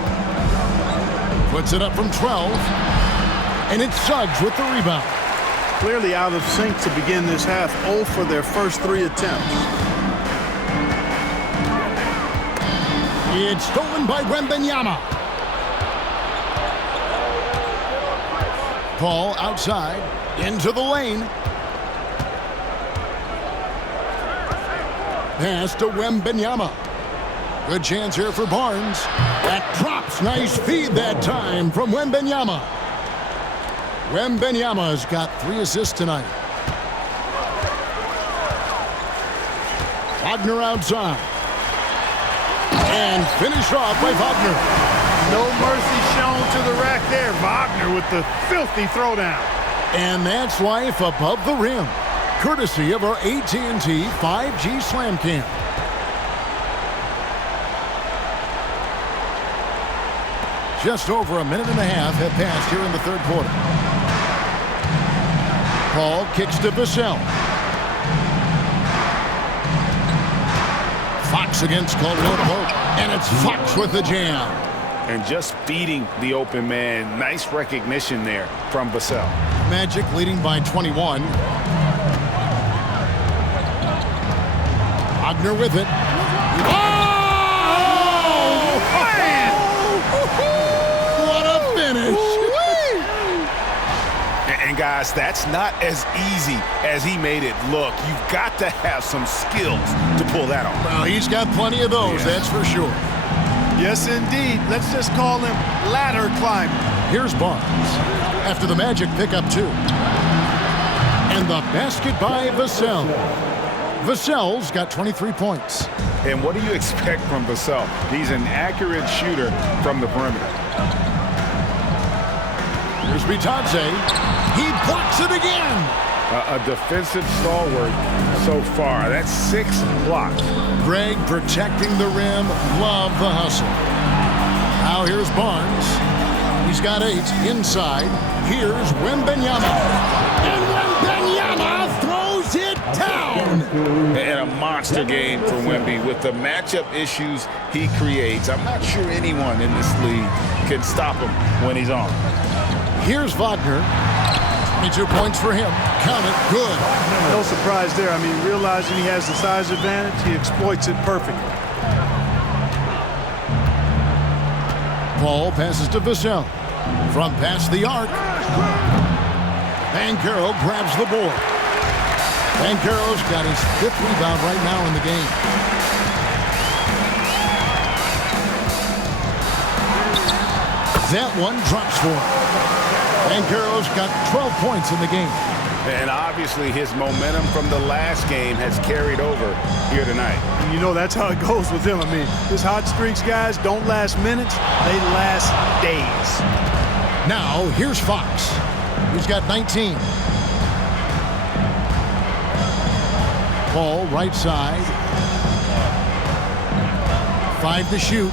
Puts it up from 12. And it's Suggs with the rebound. Clearly out of sync to begin this half. 0 for their first 3 attempts. It's stolen by Wembanyama. Paul outside, into the lane. Pass to Wembanyama. Good chance here for Barnes. That drops. Nice feed that time from Wembanyama. Wembanyama's got 3 assists tonight. Wagner outside. And finish off by Wagner. No mercy shown to the rack there. Wagner with the filthy throwdown. And that's life above the rim. Courtesy of our AT&T 5G Slam Cam. Just over a minute and a half have passed here in the third quarter. Paul kicks to Vassell. Fox against Caldwell-Pope. And it's Fox with the jam. And just feeding the open man. Nice recognition there from Vassell. Magic leading by 21. Wagner with it. Oh! Man! What a finish! And guys, that's not as easy as he made it look. You've got to have some skills to pull that off. Well, he's got plenty of those, that's for sure. Yes, indeed. Let's just call him ladder climber. Here's Barnes. After the Magic pick up 2. And the basket by Vassell. Vassell's got 23 points. And what do you expect from Vassell? He's an accurate shooter from the perimeter. Here's Bitadze. He blocks it again. A defensive stalwart so far. That's 6 blocks. Greg protecting the rim. Love the hustle. Now here's Barnes. He's got 8 inside. Here's Wembanyama. And Wembanyama throws it down. And a monster game for Wemby with the matchup issues he creates. I'm not sure anyone in this league can stop him when he's on. Here's Wagner. 22 points for him. Count it. Good. No surprise there. I mean, realizing he has the size advantage, he exploits it perfectly. Paul passes to Vassell. From past the arc. Banchero grabs the board. Banchero's got his 5th rebound right now in the game. That one drops for him. Banchero's got 12 points in the game. And obviously his momentum from the last game has carried over here tonight. And you know, that's how it goes with him. I mean, his hot streaks, guys, don't last minutes. They last days. Now, here's Fox. He's got 19. Paul, right side. 5 to shoot.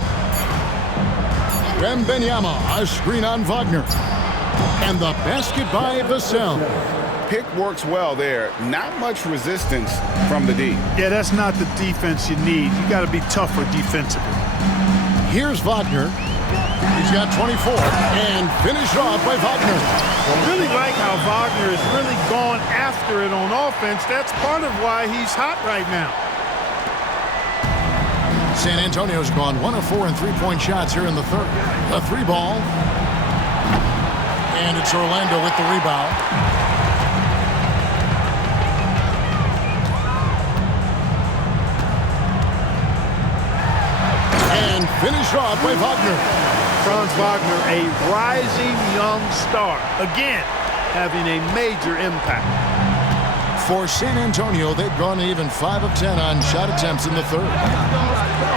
Wembanyama, a screen on Wagner. And the basket by Vassell. Pick works well there. Not much resistance from the D. Yeah, that's not the defense you need. You got to be tougher defensively. Here's Wagner. He's got 24 and finished off by Wagner. I really like how Wagner has really gone after it on offense. That's part of why he's hot right now. San Antonio's gone 1 of 4 in three-point shots here in the third. A three ball. And it's Orlando with the rebound. And finished off by Wagner. Franz Wagner, a rising young star. Again, having a major impact. For San Antonio, they've gone even 5 of 10 on shot attempts in the third.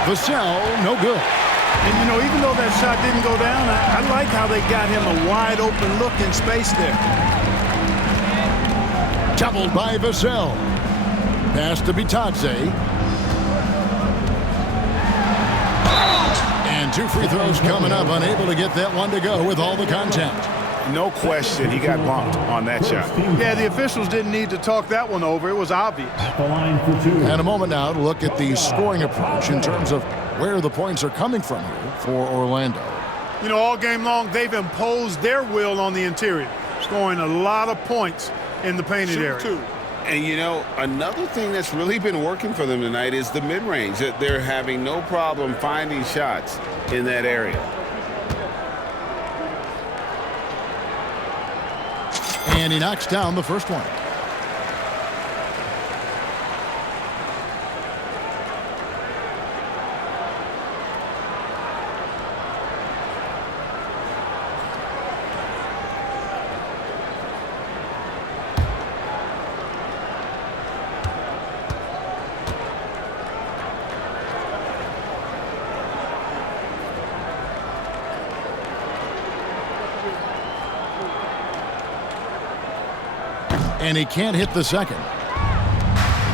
Vassell, no good. And, you know, even though that shot didn't go down, I like how they got him a wide open look in space there. Doubled by Vassell. Pass to Bitadze. And 2 free throws coming up, unable to get that one to go with all the contact. No question, he got bumped on that shot. Yeah, the officials didn't need to talk that one over. It was obvious. The line for 2. And a moment now to look at the scoring approach in terms of where the points are coming from here for Orlando. You know, all game long, they've imposed their will on the interior, scoring a lot of points in the painted area. And, you know, another thing that's really been working for them tonight is the mid-range. They're having no problem finding shots in that area. And he knocks down the first one. And he can't hit the second.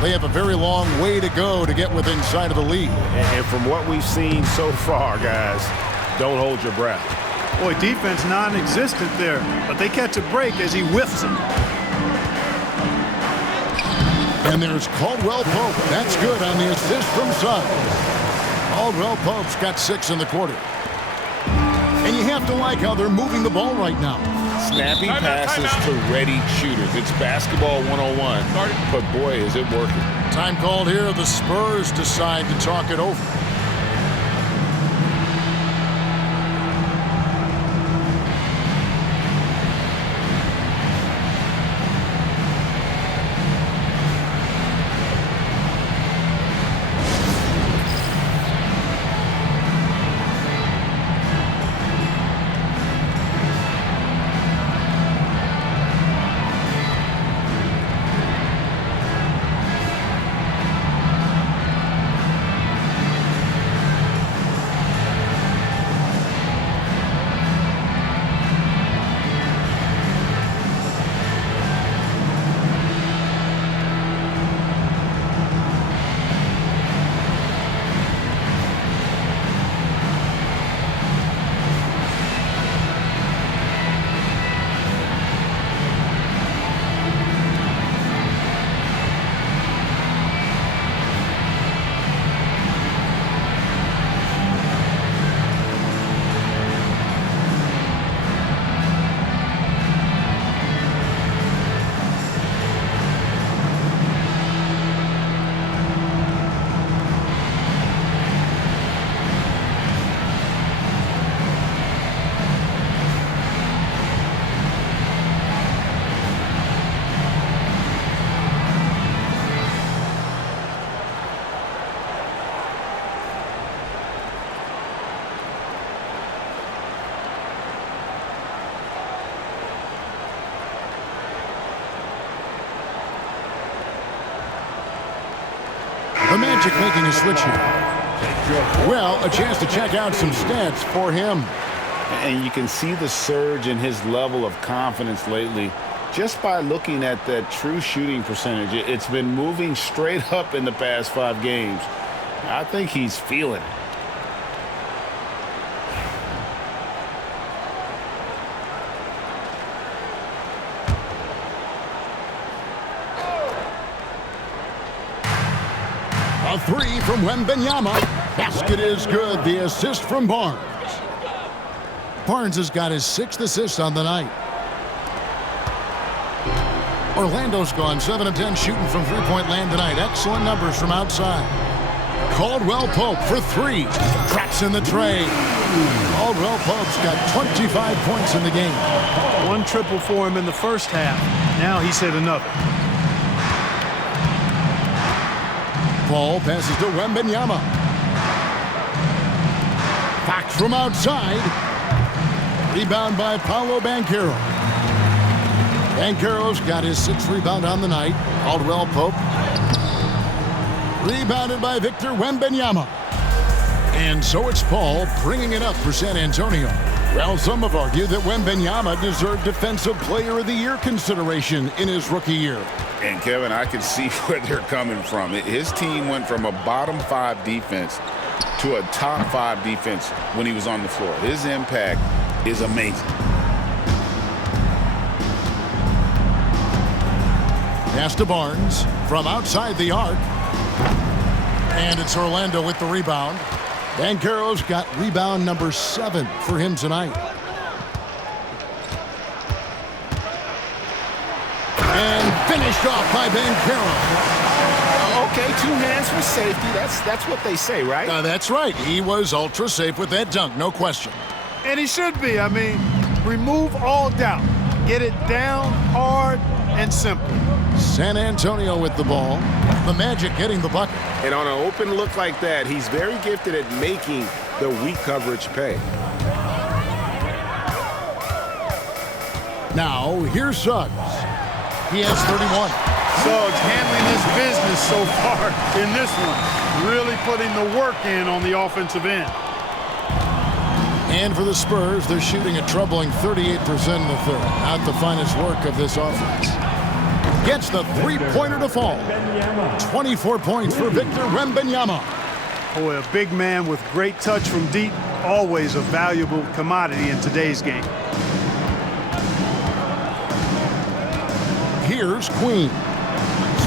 They have a very long way to go to get within sight of the lead. And from what we've seen so far, guys, don't hold your breath. Boy, defense non-existent there, but they catch a break as he whiffs it. And there's Caldwell Pope. That's good on the assist from Suggs. Caldwell Pope's got 6 in the quarter. And you have to like how they're moving the ball right now. Snappy passes to ready shooters. It's basketball 101, but boy, is it working. Time called here. The Spurs decide to talk it over. The Magic making a switch here. Well, a chance to check out some stats for him. And you can see the surge in his level of confidence lately just by looking at that true shooting percentage. It's been moving straight up in the past 5 games. I think he's feeling it. A three from Wembanyama. Basket is good. The assist from Barnes. Barnes has got his 6th assist on the night. Orlando's gone 7 of 10 shooting from three-point land tonight. Excellent numbers from outside. Caldwell Pope for 3. Traps in the tray. Caldwell Pope's got 25 points in the game. 1 triple for him in the first half. Now he's hit another. Paul passes to Wembanyama. Fox from outside. Rebound by Paolo Banchero. Banchero's got his 6th rebound on the night. Caldwell Pope. Rebounded by Victor Wembanyama. And so it's Paul bringing it up for San Antonio. Well, some have argued that Wembanyama deserved Defensive Player of the Year consideration in his rookie year. And, Kevin, I can see where they're coming from. His team went from a bottom 5 defense to a top 5 defense when he was on the floor. His impact is amazing. Pass to Barnes from outside the arc. And it's Orlando with the rebound. Banchero's got rebound number 7 for him tonight. And finished off by Banchero. Okay, 2 hands for safety. That's what they say, right? That's right. He was ultra safe with that dunk, no question. And he should be. I mean, remove all doubt. Get it down hard and simple. San Antonio with the ball. The Magic getting the bucket. And on an open look like that, he's very gifted at making the weak coverage pay. Now, here's Suggs. He has 31. Suggs handling his business so far in this one. Really putting the work in on the offensive end. And for the Spurs, they're shooting a troubling 38% in the third. Not the finest work of this offense. Gets the three-pointer to fall. 24 points for Victor Wembanyama. Boy, a big man with great touch from deep. Always a valuable commodity in today's game. Here's Queen.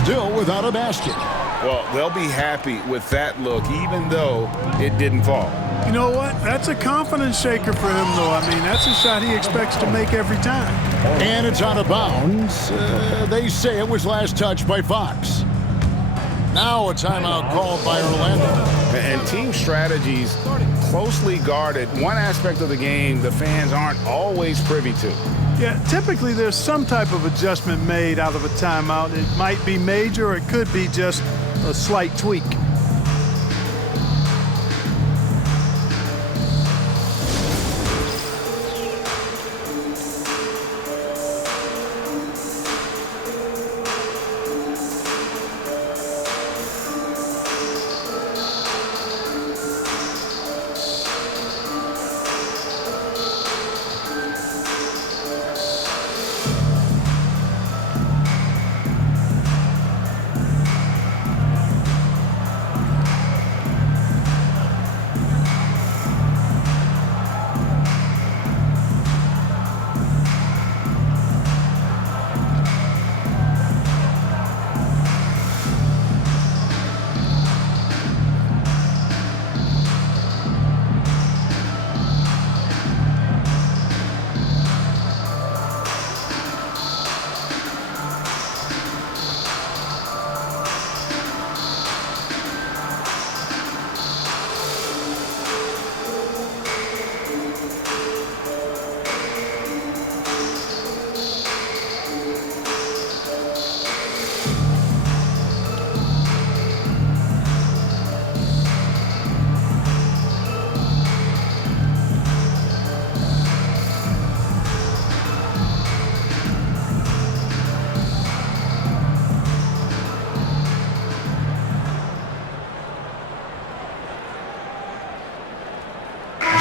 Still without a basket. Well, they'll be happy with that look, even though it didn't fall. You know what? That's a confidence shaker for him, though. I mean, that's a shot he expects to make every time. And it's out of bounds. They say it was last touched by Fox. Now a timeout called by Orlando. And team strategies closely guarded. One aspect of the game the fans aren't always privy to. Yeah, typically there's some type of adjustment made out of a timeout. It might be major, or it could be just a slight tweak.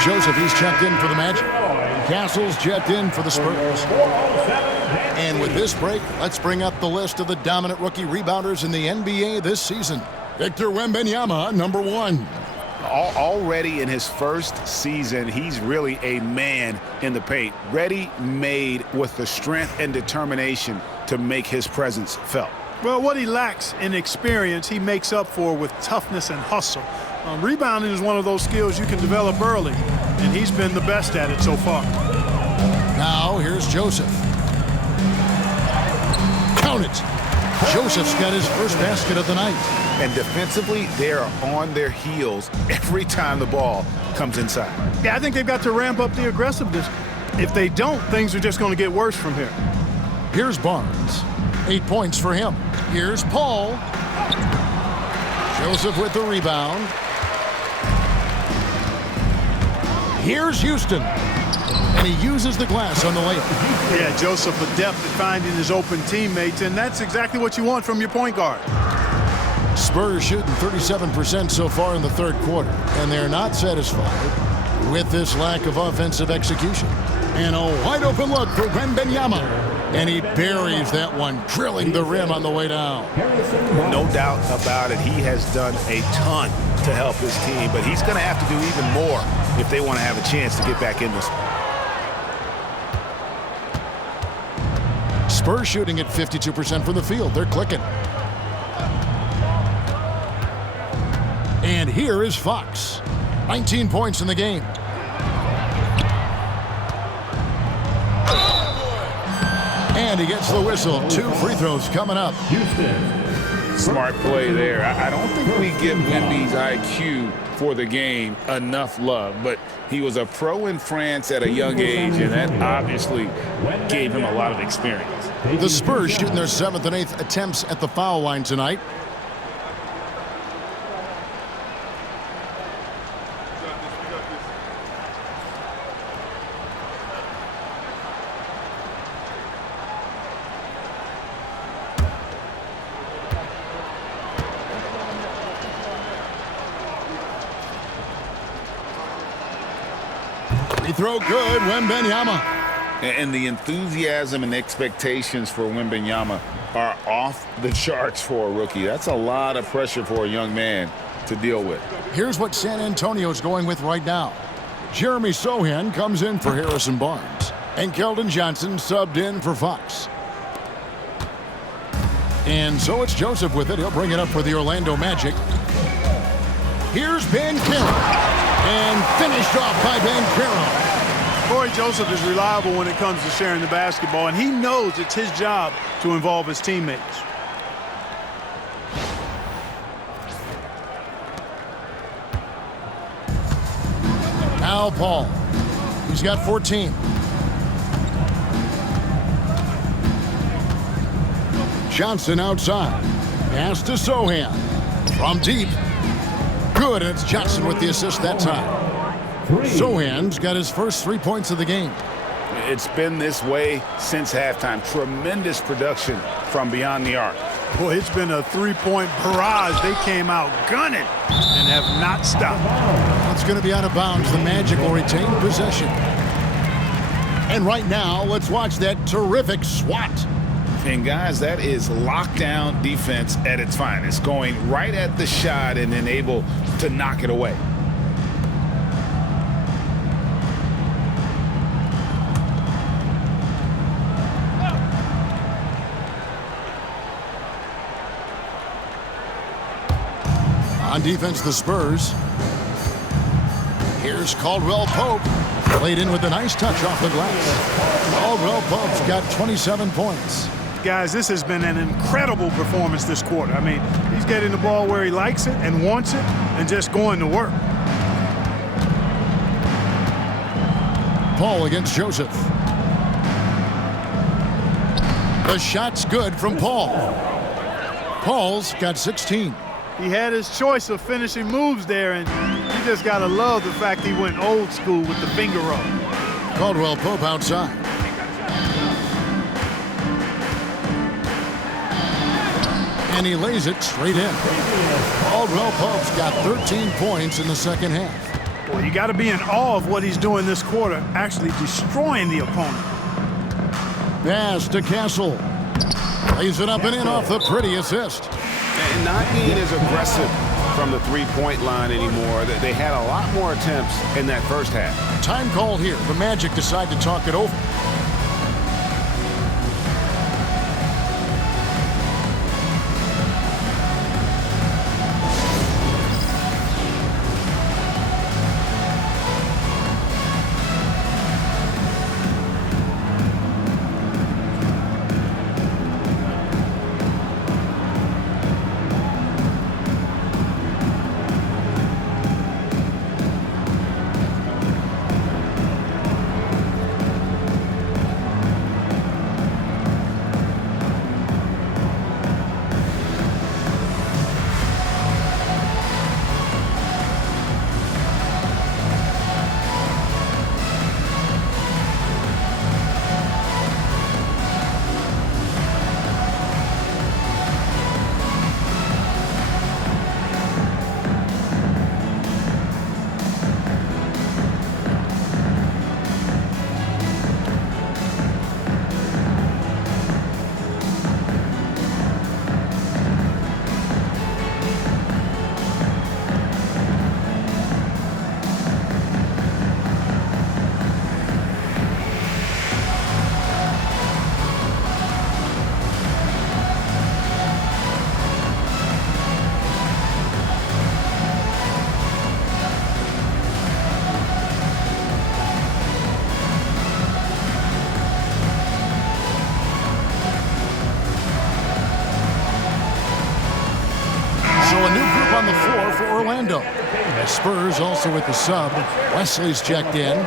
Joseph, he's checked in for the Magic. Castle's checked in for the Spurs. And with this break, let's bring up the list of the dominant rookie rebounders in the NBA this season. Victor Wembanyama, number 1. Already in his first season, he's really a man in the paint. Ready-made with the strength and determination to make his presence felt. Well, what he lacks in experience, he makes up for with toughness and hustle. Rebounding is one of those skills you can develop early, and he's been the best at it so far. Now, here's Joseph. Count it. Joseph's got his first basket of the night. And defensively, they are on their heels every time the ball comes inside. Yeah, I think they've got to ramp up the aggressiveness. If they don't, things are just going to get worse from here. Here's Barnes. 8 points for him. Here's Paul. Joseph with the rebound. Here's Houston. And he uses the glass on the layup. Yeah, Joseph adept at finding his open teammates, and that's exactly what you want from your point guard. Spurs shooting 37% so far in the third quarter, and they're not satisfied with this lack of offensive execution. And a wide open look for Wembanyama. And he buries that one, drilling the rim on the way down. No doubt about it. He has done a ton to help his team, but he's going to have to do even more if they want to have a chance to get back in this one. Spurs shooting at 52% from the field. They're clicking. And here is Fox. 19 points in the game. And he gets the whistle. 2 free throws coming up. Smart play there. I don't think we give Wemby's IQ for the game enough love, but he was a pro in France at a young age, and that obviously gave him a lot of experience. The Spurs shooting their 7th and 8th attempts at the foul line tonight. Throw good, Wembanyama. And the enthusiasm and expectations for Wembanyama are off the charts for a rookie. That's a lot of pressure for a young man to deal with. Here's what San Antonio's going with right now. Jeremy Sohan comes in for Harrison Barnes. And Keldon Johnson subbed in for Fox. And so it's Joseph with it. He'll bring it up for the Orlando Magic. Here's Banchero. And finished off by Banchero. Corey Joseph is reliable when it comes to sharing the basketball, and he knows it's his job to involve his teammates. Now Paul. He's got 14. Johnson outside. Pass to Sohan. From deep. Good, and it's Johnson with the assist that time. Sohan's got his first 3 points of the game. It's been this way since halftime. Tremendous production from beyond the arc. Boy, it's been a three-point barrage. They came out gunning and have not stopped. It's going to be out of bounds. The Magic will retain possession. And right now, let's watch that terrific swat. And guys, that is lockdown defense at its finest, going right at the shot and then able to knock it away. On defense, the Spurs. Here's Caldwell Pope. Played in with a nice touch off the glass. Caldwell Pope's got 27 points. Guys, this has been an incredible performance this quarter. I mean, he's getting the ball where he likes it and wants it and just going to work. Paul against Joseph. The shot's good from Paul. Paul's got 16. He had his choice of finishing moves there, and you just got to love the fact he went old school with the finger roll. Caldwell Pope outside. And he lays it straight in. Caldwell Pope's got 13 points in the second half. Well, you got to be in awe of what he's doing this quarter, actually destroying the opponent. Pass to Castle. Lays it up and in off the pretty assist. And not being as aggressive from the three-point line anymore. They had a lot more attempts in that first half. Time called here. The Magic decide to talk it over. on the floor for Orlando. The Spurs also with the sub. Wesley's checked in.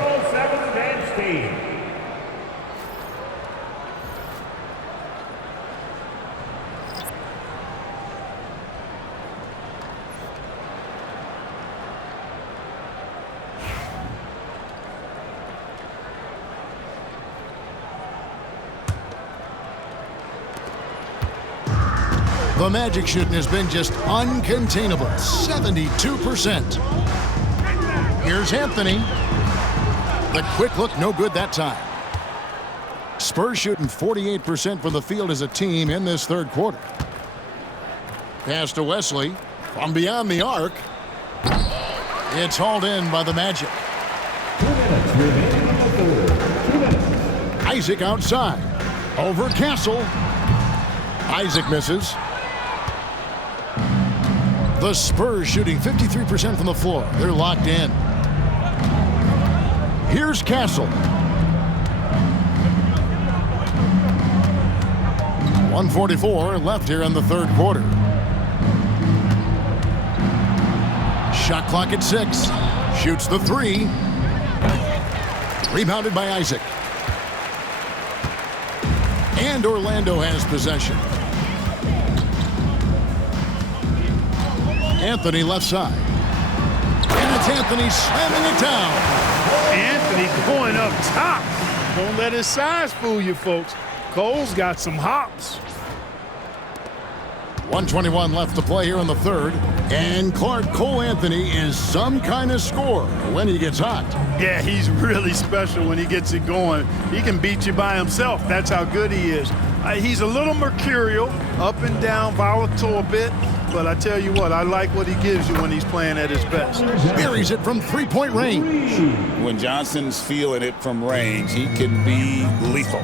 The Magic shooting has been just uncontainable, 72%. Here's Anthony. The quick look, no good that time. Spurs shooting 48% from the field as a team in this third quarter. Pass to Wesley from beyond the arc. It's hauled in by the Magic. 2 minutes. Isaac outside. Over Castle. Isaac misses. The Spurs shooting 53% from the floor. They're locked in. Here's Castle. 1:44 left here in the third quarter. Shot clock at 6. Shoots the 3. Rebounded by Isaac. And Orlando has possession. Anthony left side. And it's Anthony slamming it down. Anthony going up top. Don't let his size fool you, folks. Cole's got some hops. 1:21 left to play here in the third. And Clark, Cole Anthony is some kind of scorer when he gets hot. Yeah, he's really special when he gets it going. He can beat you by himself. That's how good he is. He's a little mercurial, up and down, volatile a bit. But I tell you what, I like what he gives you when he's playing at his best. Buries it from three-point range. When Johnson's feeling it from range, he can be lethal.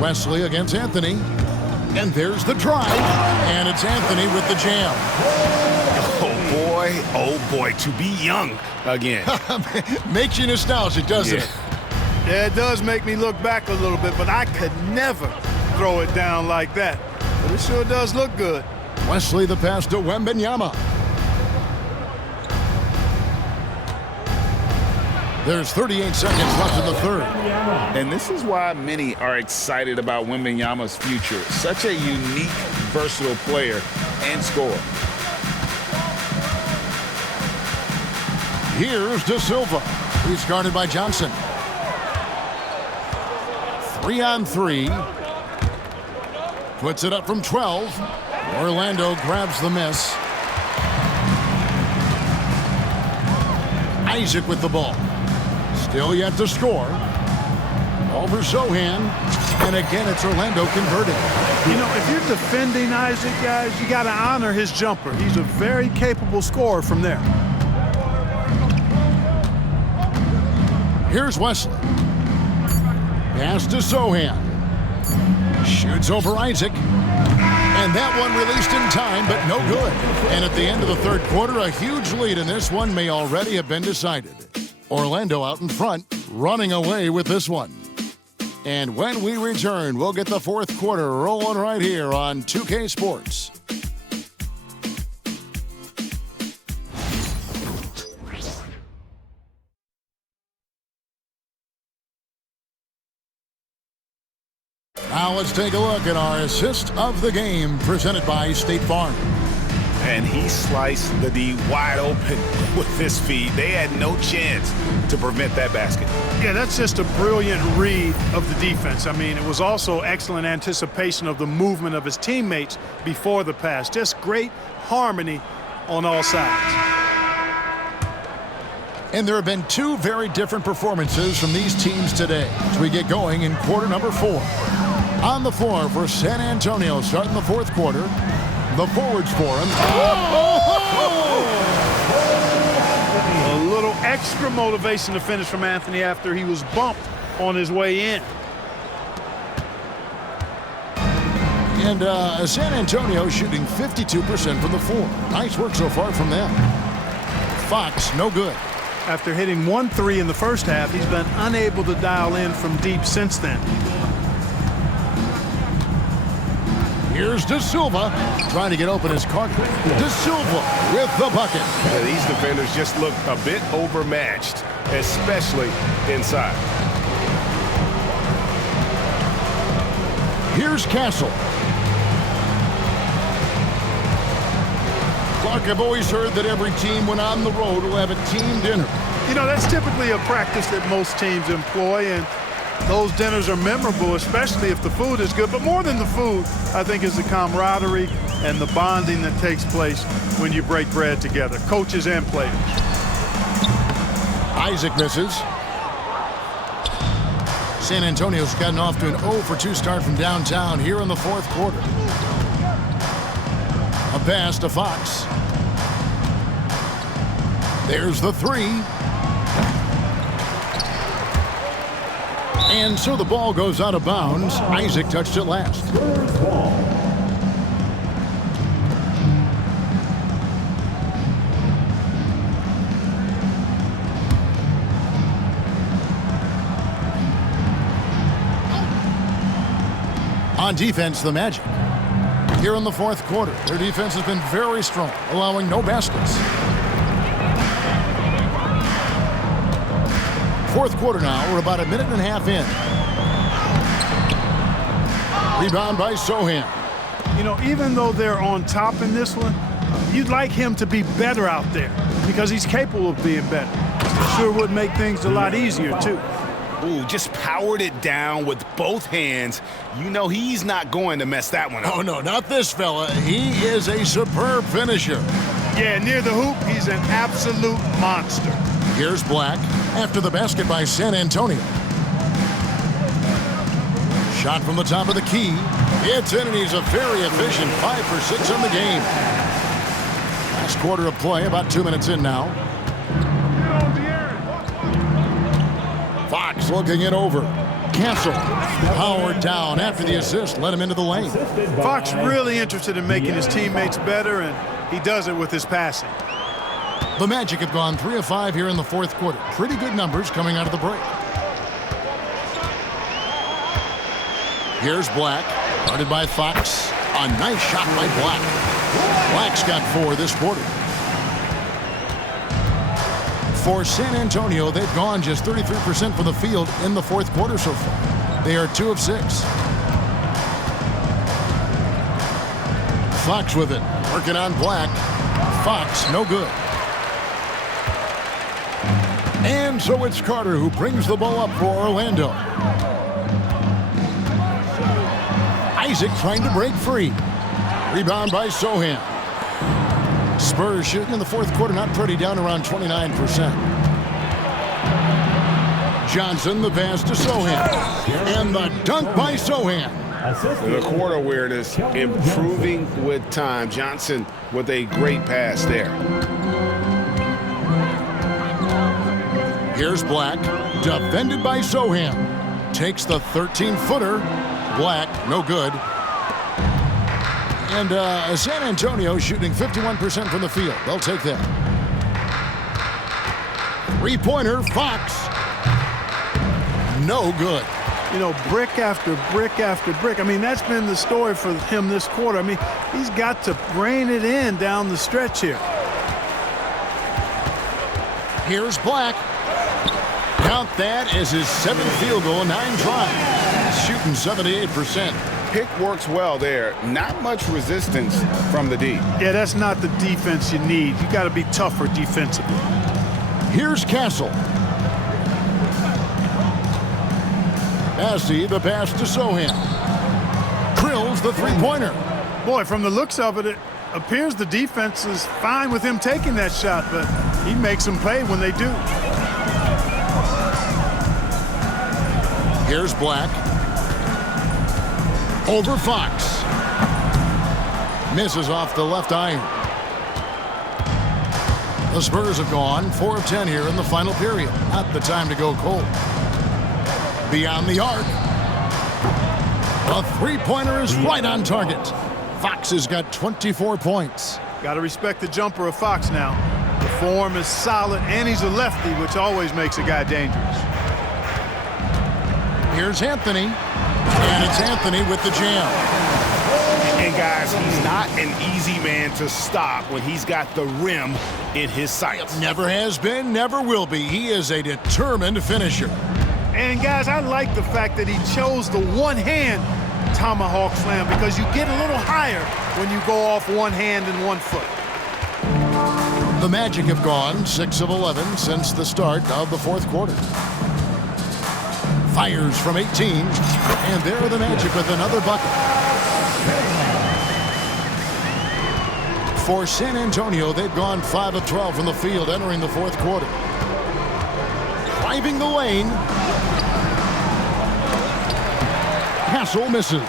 Wesley against Anthony. And there's the drive. And it's Anthony with the jam. Oh boy, to be young again. Makes you nostalgic, doesn't it? Yeah, it does make me look back a little bit, but I could never throw it down like that. But it sure does look good. Wesley the pass to Wembanyama. There's 38 seconds left in the third. And this is why many are excited about Wembanyama's future. Such a unique, versatile player and scorer. Here's De Silva. He's guarded by Johnson. 3-on-3. Puts it up from 12. Orlando grabs the miss. Isaac with the ball. Still yet to score. Over Sohan. And again, it's Orlando converting. You know, if you're defending Isaac, guys, you got to honor his jumper. He's a very capable scorer from there. Here's Wesley. Pass to Sohan. Shoots over Isaac. And that one released in time, but no good. And at the end of the third quarter, a huge lead in this one may already have been decided. Orlando out in front, running away with this one. And when we return, we'll get the fourth quarter rolling right here on 2K Sports. Now let's take a look at our assist of the game presented by State Farm. And he sliced the D wide open with his feet. They had no chance to prevent that basket. Yeah, that's just a brilliant read of the defense. I mean, it was also excellent anticipation of the movement of his teammates before the pass. Just great harmony on all sides. And there have been two very different performances from these teams today as we get going in quarter number 4. On the floor for San Antonio starting the fourth quarter. The forwards for him. A little extra motivation to finish from Anthony after he was bumped on his way in. And San Antonio shooting 52% from the floor. Nice work so far from them. Fox, no good. After hitting 1 3 in the first half, he's been unable to dial in from deep since then. Here's De Silva trying to get open his Carter. De Silva with the bucket. Yeah, these defenders just look a bit overmatched, especially inside. Here's Castle. Clark, I've always heard that every team when on the road will have a team dinner. You know, that's typically a practice that most teams employ, and those dinners are memorable, especially if the food is good. But more than the food, I think, is the camaraderie and the bonding that takes place when you break bread together, coaches and players. Isaac misses. San Antonio's gotten off to an 0-for-2 start from downtown here in the fourth quarter. A pass to Fox. There's the three. And so the ball goes out of bounds. Isaac touched it last. On defense, the Magic. Here in the fourth quarter, their defense has been very strong, allowing no baskets. Fourth quarter now, we're about a minute and a half in. Rebound by Sohan. You know, even though they're on top in this one, you'd like him to be better out there because he's capable of being better. Sure would make things a lot easier, too. Ooh, just powered it down with both hands. You know he's not going to mess that one up. Oh, no, not this fella. He is a superb finisher. Yeah, near the hoop, he's an absolute monster. Here's Black after the basket by San Antonio. Shot from the top of the key. It's in, and he's a very efficient 5 for 6 on the game. Last quarter of play, about 2 minutes in now. Fox looking it over. Castle powered down after the assist, led him into the lane. Fox really interested in making his teammates better, and he does it with his passing. The Magic have gone 3 of 5 here in the fourth quarter. Pretty good numbers coming out of the break. Here's Black, guarded by Fox. A nice shot by Black. Black's got 4 this quarter. For San Antonio, they've gone just 33% from the field in the fourth quarter so far. They are 2 of 6. Fox with it, working on Black. Fox, no good. And so it's Carter who brings the ball up for Orlando. Isaac trying to break free. Rebound by Sohan. Spurs shooting in the fourth quarter, not pretty, down around 29%. Johnson, the pass to Sohan. And the dunk by Sohan. The court awareness improving with time. Johnson with a great pass there. Here's Black, defended by Sohan. Takes the 13-footer. Black, no good. And San Antonio shooting 51% from the field. They'll take that. Three-pointer, Fox. No good. You know, brick after brick after brick. I mean, that's been the story for him this quarter. I mean, he's got to rein it in down the stretch here. Here's Black. Count that as his 7th field goal, 9 tries. Shooting 78%. Pick works well there. Not much resistance from the D. Yeah, that's not the defense you need. You got to be tougher defensively. Here's Castle. Massey, the pass to Sohan. Drills the three-pointer. Boy, from the looks of it, it appears the defense is fine with him taking that shot, but he makes them pay when they do. Here's Black. Over Fox. Misses off the left iron. The Spurs have gone 4 of 10 here in the final period. Not the time to go cold. Beyond the arc. The three-pointer is right on target. Fox has got 24 points. Got to respect the jumper of Fox now. The form is solid, and he's a lefty, which always makes a guy dangerous. Here's Anthony. And it's Anthony with the jam. And, guys, he's not an easy man to stop when he's got the rim in his sights. Never has been, never will be. He is a determined finisher. And, guys, I like the fact that he chose the one-hand tomahawk slam because you get a little higher when you go off one hand and one foot. The Magic have gone 6 of 11 since the start of the fourth quarter. Fires from 18, and there are the Magic with another bucket. For San Antonio, they've gone 5 of 12 from the field entering the fourth quarter. Driving the lane. Castle misses.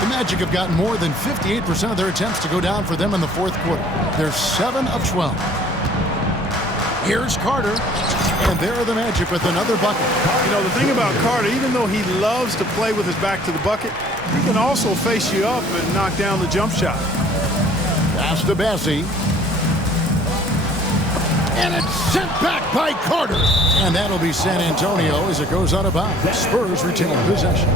The Magic have gotten more than 58% of their attempts to go down for them in the fourth quarter. They're 7 of 12. Here's Carter, and there are the Magic with another bucket. You know, the thing about Carter, even though he loves to play with his back to the bucket, he can also face you up and knock down the jump shot. Pass to Bassie. And it's sent back by Carter. And that'll be San Antonio as it goes out of bounds. Spurs retain possession.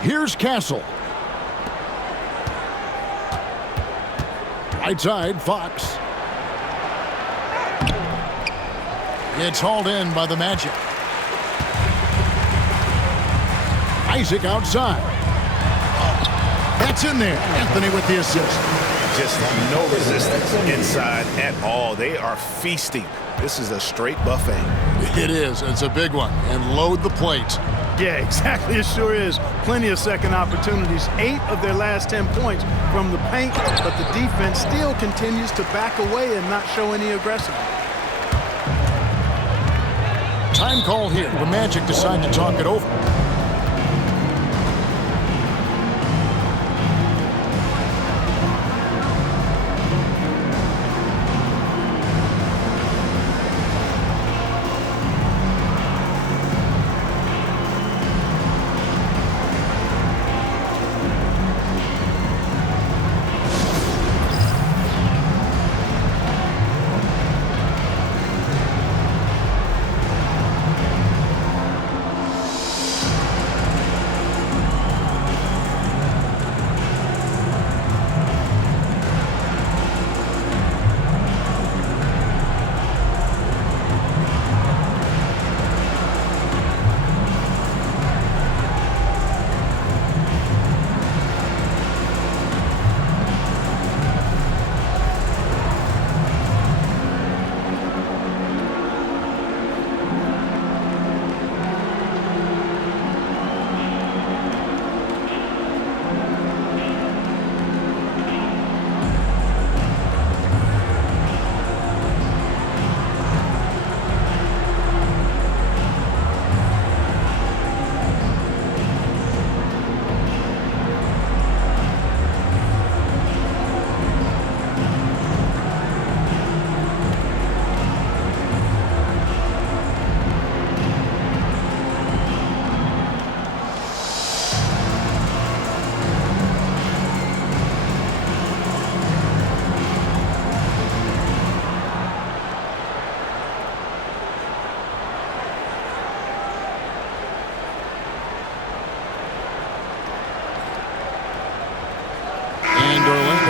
Here's Castle. Right side, Fox. It's hauled in by the Magic. Isaac outside. That's in there. Anthony with the assist. Just no resistance inside at all. They are feasting. This is a straight buffet. It is. It's a big one. And load the plate. Yeah, exactly. It sure is. Plenty of second opportunities. 8 of their last 10 points from the paint, but the defense still continues to back away and not show any aggressiveness. Time call here. The Magic decide to talk it over.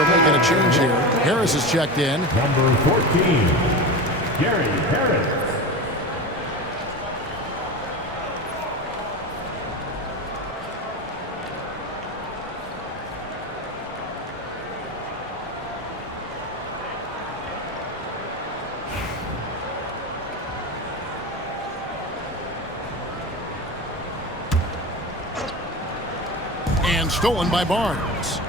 Making a change here. Harris is checked in. Number 14, Gary Harris. And stolen by Barnes.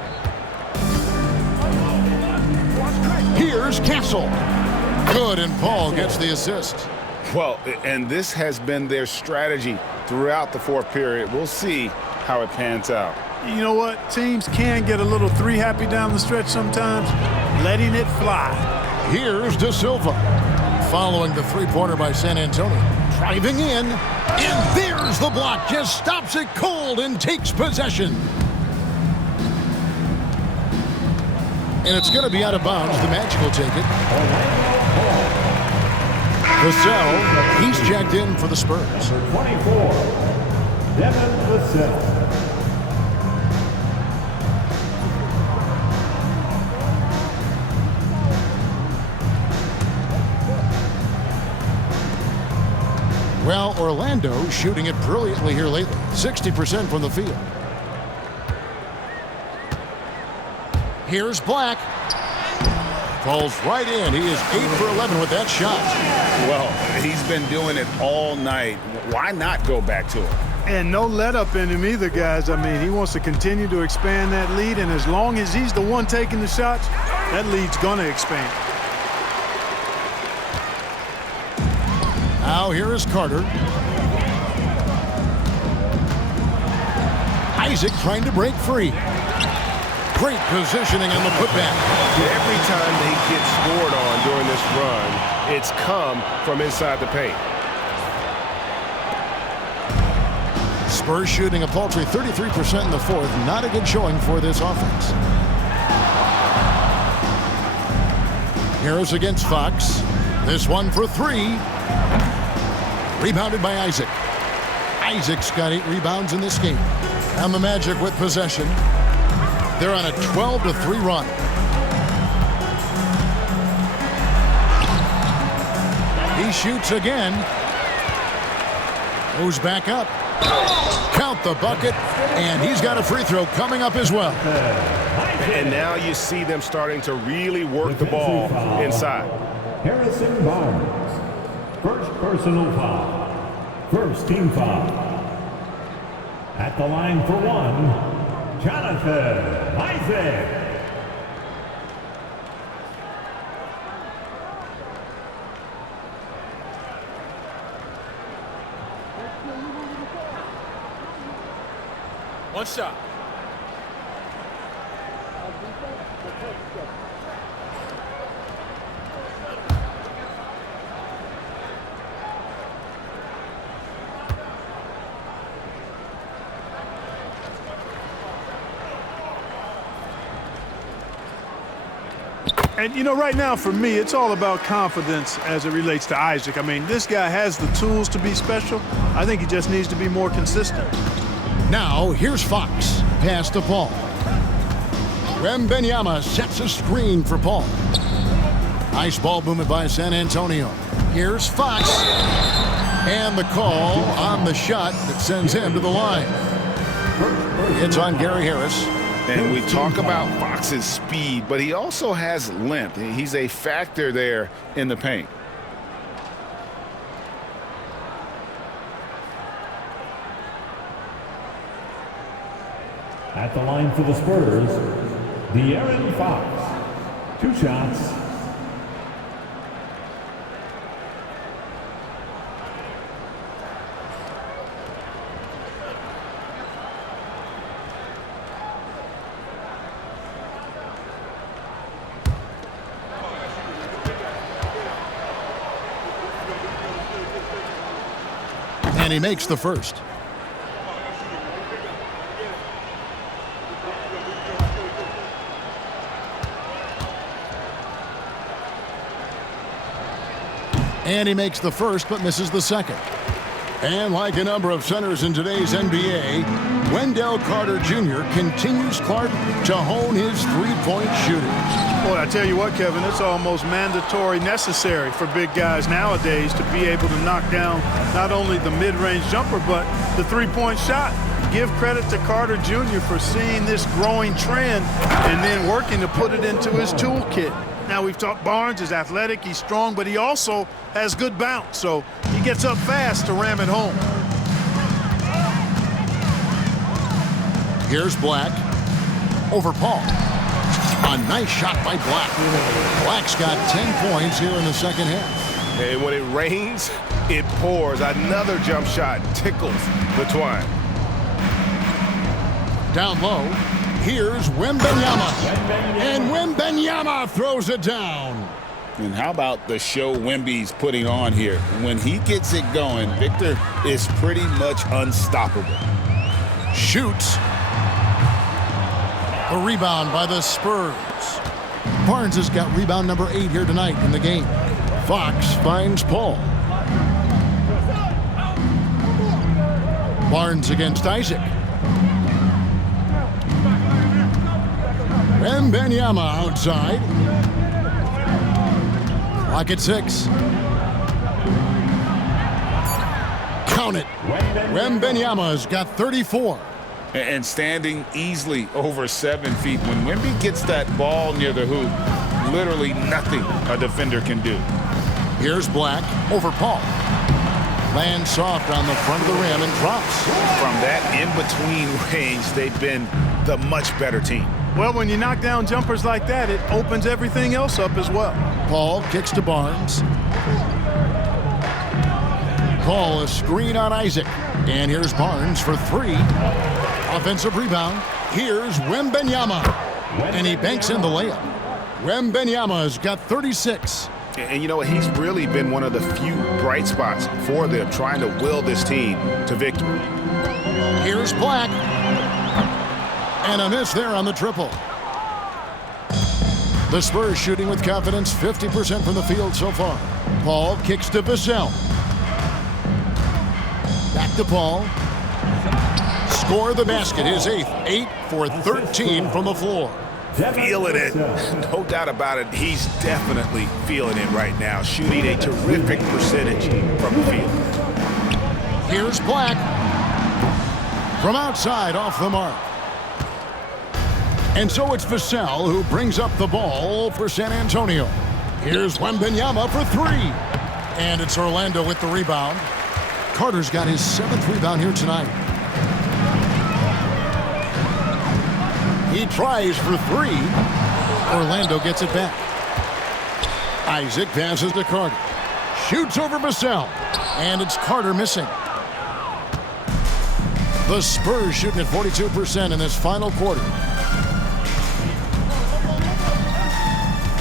Here's Castle. Good, and Paul gets the assist. Well, and this has been their strategy throughout the fourth period. We'll see how it pans out. You know what? Teams can get a little three happy down the stretch sometimes, letting it fly. Here's De Silva, following the three-pointer by San Antonio. Driving in, and there's the block. Just stops it cold and takes possession. And it's going to be out of bounds. The Magic will take it. Vassell, he's checked in for the Spurs. Number 24, Devin Vassell. Well, Orlando shooting it brilliantly here lately. 60% from the field. Here's Black. Falls right in. He is 8 for 11 with that shot. Well, he's been doing it all night. Why not go back to it? And no let up in him either, guys. I mean, he wants to continue to expand that lead, and as long as he's the one taking the shots, that lead's going to expand. Now here is Carter. Isaac trying to break free. Great positioning on the putback. Every time they get scored on during this run, it's come from inside the paint. Spurs shooting a paltry 33% in the fourth. Not a good showing for this offense. Harris against Fox. This one for three. Rebounded by Isaac. Isaac's got 8 rebounds in this game. And the Magic with possession. They're on a 12-3 run. He shoots again. Goes back up. Count the bucket. And he's got a free throw coming up as well. And now you see them starting to really work the ball inside. Harrison Barnes. First personal foul. First team foul. At the line for one, Jonathan Isaac. One shot. And, you know, right now for me, it's all about confidence as it relates to Isaac. I mean, this guy has the tools to be special. I think he just needs to be more consistent. Now, here's Fox. Pass to Paul. Wembanyama sets a screen for Paul. Nice ball movement by San Antonio. Here's Fox. And the call on the shot that sends him to the line. It's on Gary Harris. And we talk about Fox's speed, but he also has length. He's a factor there in the paint. At the line for the Spurs, De'Aaron Fox. 2 shots. And he makes the first. And he makes the first, but misses the second. And like a number of centers in today's NBA, Wendell Carter Jr. continues, Clark, to hone his three-point shooting. Boy, I tell you what, Kevin, it's almost mandatory necessary for big guys nowadays to be able to knock down not only the mid-range jumper, but the three-point shot. Give credit to Carter Jr. for seeing this growing trend and then working to put it into his toolkit. Now, we've talked Barnes is athletic, he's strong, but he also has good bounce, so he gets up fast to ram it home. Here's Black over Paul. A nice shot by Black. Black's got 10 points here in the second half. And when it rains, it pours. Another jump shot tickles the twine. Down low, here's Wembanyama. And Wembanyama throws it down. And how about the show Wemby's putting on here? When he gets it going, Victor is pretty much unstoppable. Shoots. The rebound by the Spurs. Barnes has got rebound number 8 here tonight in the game. Fox finds Paul. Barnes against Isaac. Wembanyama outside. Clock at 6. Count it. Wembanyama's got 34. And standing easily over 7 feet. When Wemby gets that ball near the hoop, literally nothing a defender can do. Here's Black over Paul. Lands soft on the front of the rim and drops. From that in-between range, they've been the much better team. Well, when you knock down jumpers like that, it opens everything else up as well. Paul kicks to Barnes. Call a screen on Isaac. And here's Barnes for 3. Offensive rebound. Here's Wembanyama. And he banks in the layup. Wembanyama's got 36. And you know what? He's really been one of the few bright spots for them, trying to will this team to victory. Here's Black. And a miss there on the triple. The Spurs shooting with confidence, 50% from the field so far. Paul kicks to Vassell. Back to Paul. Score the basket, his 8th. 8 for 13 from the floor. Feeling it. No doubt about it. He's definitely feeling it right now. Shooting a terrific percentage from the field. Here's Black. From outside, off the mark. And so it's Vassell who brings up the ball for San Antonio. Here's Wembanyama for 3. And it's Orlando with the rebound. Carter's got his 7th rebound here tonight. He tries for 3. Orlando gets it back. Isaac passes to Carter. Shoots over Vassell. And it's Carter missing. The Spurs shooting at 42% in this final quarter.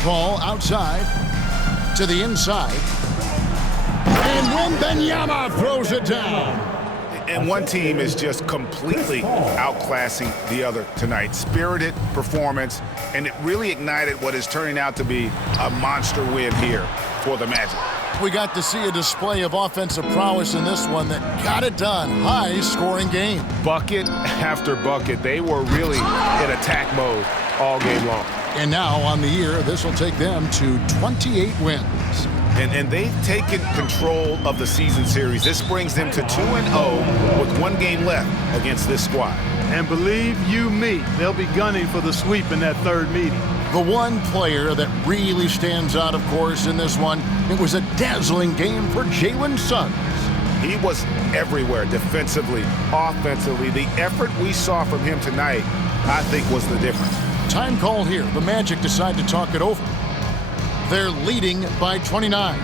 Ball outside to the inside. And Wembanyama throws it down. And one team is just completely outclassing the other tonight. Spirited performance, and it really ignited what is turning out to be a monster win here for the Magic. We got to see a display of offensive prowess in this one that got it done. High-scoring game. Bucket after bucket. They were really in attack mode all game long. And now on the year, this will take them to 28 wins. And they've taken control of the season series. This brings them to 2-0 with 1 game left against this squad. And believe you me, they'll be gunning for the sweep in that 3rd meeting. The one player that really stands out, of course, in this one, it was a dazzling game for Jalen Suggs. He was everywhere defensively, offensively. The effort we saw from him tonight, I think, was the difference. Time call here. The Magic decide to talk it over. They're leading by 29.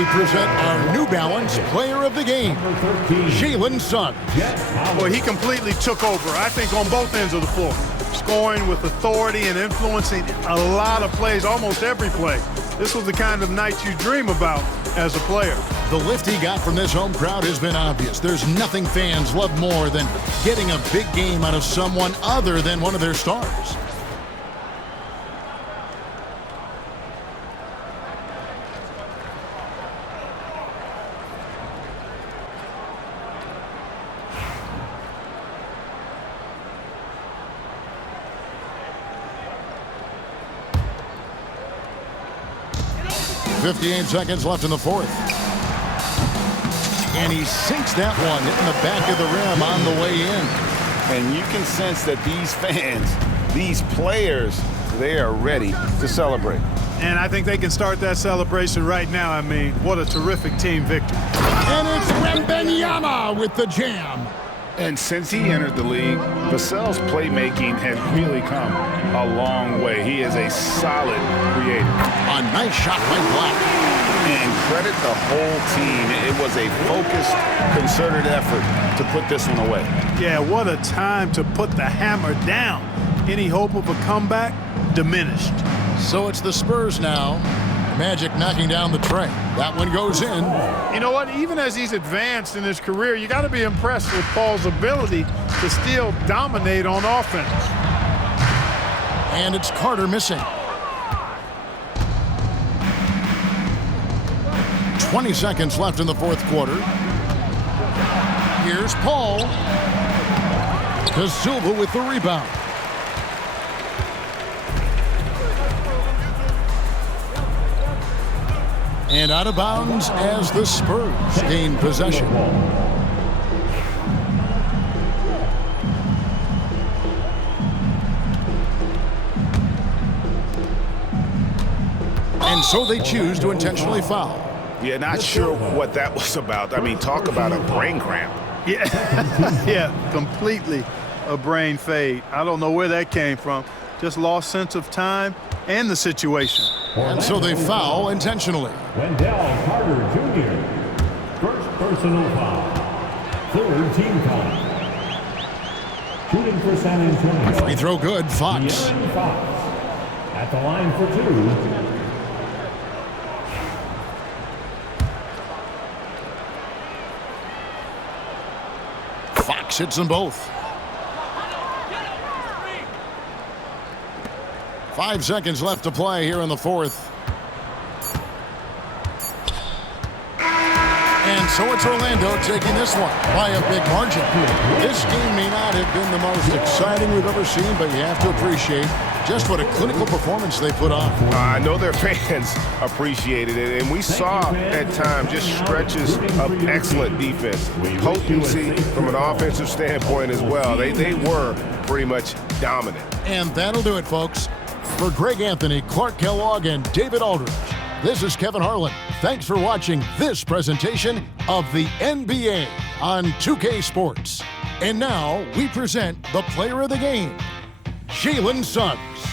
we present our New Balance Player of the Game, Jalen Suggs. Well, he completely took over, I think, on both ends of the floor. Scoring with authority and influencing a lot of plays, almost every play. This was the kind of night you dream about as a player. The lift he got from this home crowd has been obvious. There's nothing fans love more than getting a big game out of someone other than one of their stars. .58 seconds left in the fourth. And he sinks that one, hitting the back of the rim on the way in. And you can sense that these fans, these players, they are ready to celebrate. And I think they can start that celebration right now. I mean, what a terrific team victory. And it's Wembanyama with the jam. And since he entered the league, Vassell's playmaking has really come a long way. He is a solid creator. A nice shot by Black. And credit the whole team. It was a focused, concerted effort to put this one away. Yeah, what a time to put the hammer down. Any hope of a comeback diminished. So it's the Spurs now. Magic knocking down the tray. That one goes in. You know what? Even as he's advanced in his career, you got to be impressed with Paul's ability to still dominate on offense. And it's Carter missing. 20 seconds left in the fourth quarter. Here's Paul. To Silva with the rebound. And out of bounds as the Spurs gain possession. And so they choose to intentionally foul. Yeah, not sure what that was about. I mean, talk about a brain cramp. Yeah, yeah, completely a brain fade. I don't know where that came from. Just lost sense of time and the situation. And so they foul intentionally. Wendell Carter Jr. First personal foul. Third team foul. Shooting for San Antonio. Free throw good, Fox. De'Aaron Fox at the line for two. Fox hits them both. 5 seconds left to play here in the fourth. And so it's Orlando taking this one by a big margin. This game may not have been the most exciting we've ever seen, but you have to appreciate just what a clinical performance they put on. I know their fans appreciated it, and we saw at times just stretches of excellent defense. Potency from an offensive standpoint as well. They were pretty much dominant. And that'll do it, folks. For Greg Anthony, Clark Kellogg, and David Aldridge, this is Kevin Harlan. Thanks for watching this presentation of the NBA on 2K Sports. And now we present the player of the game, Jalen Suggs.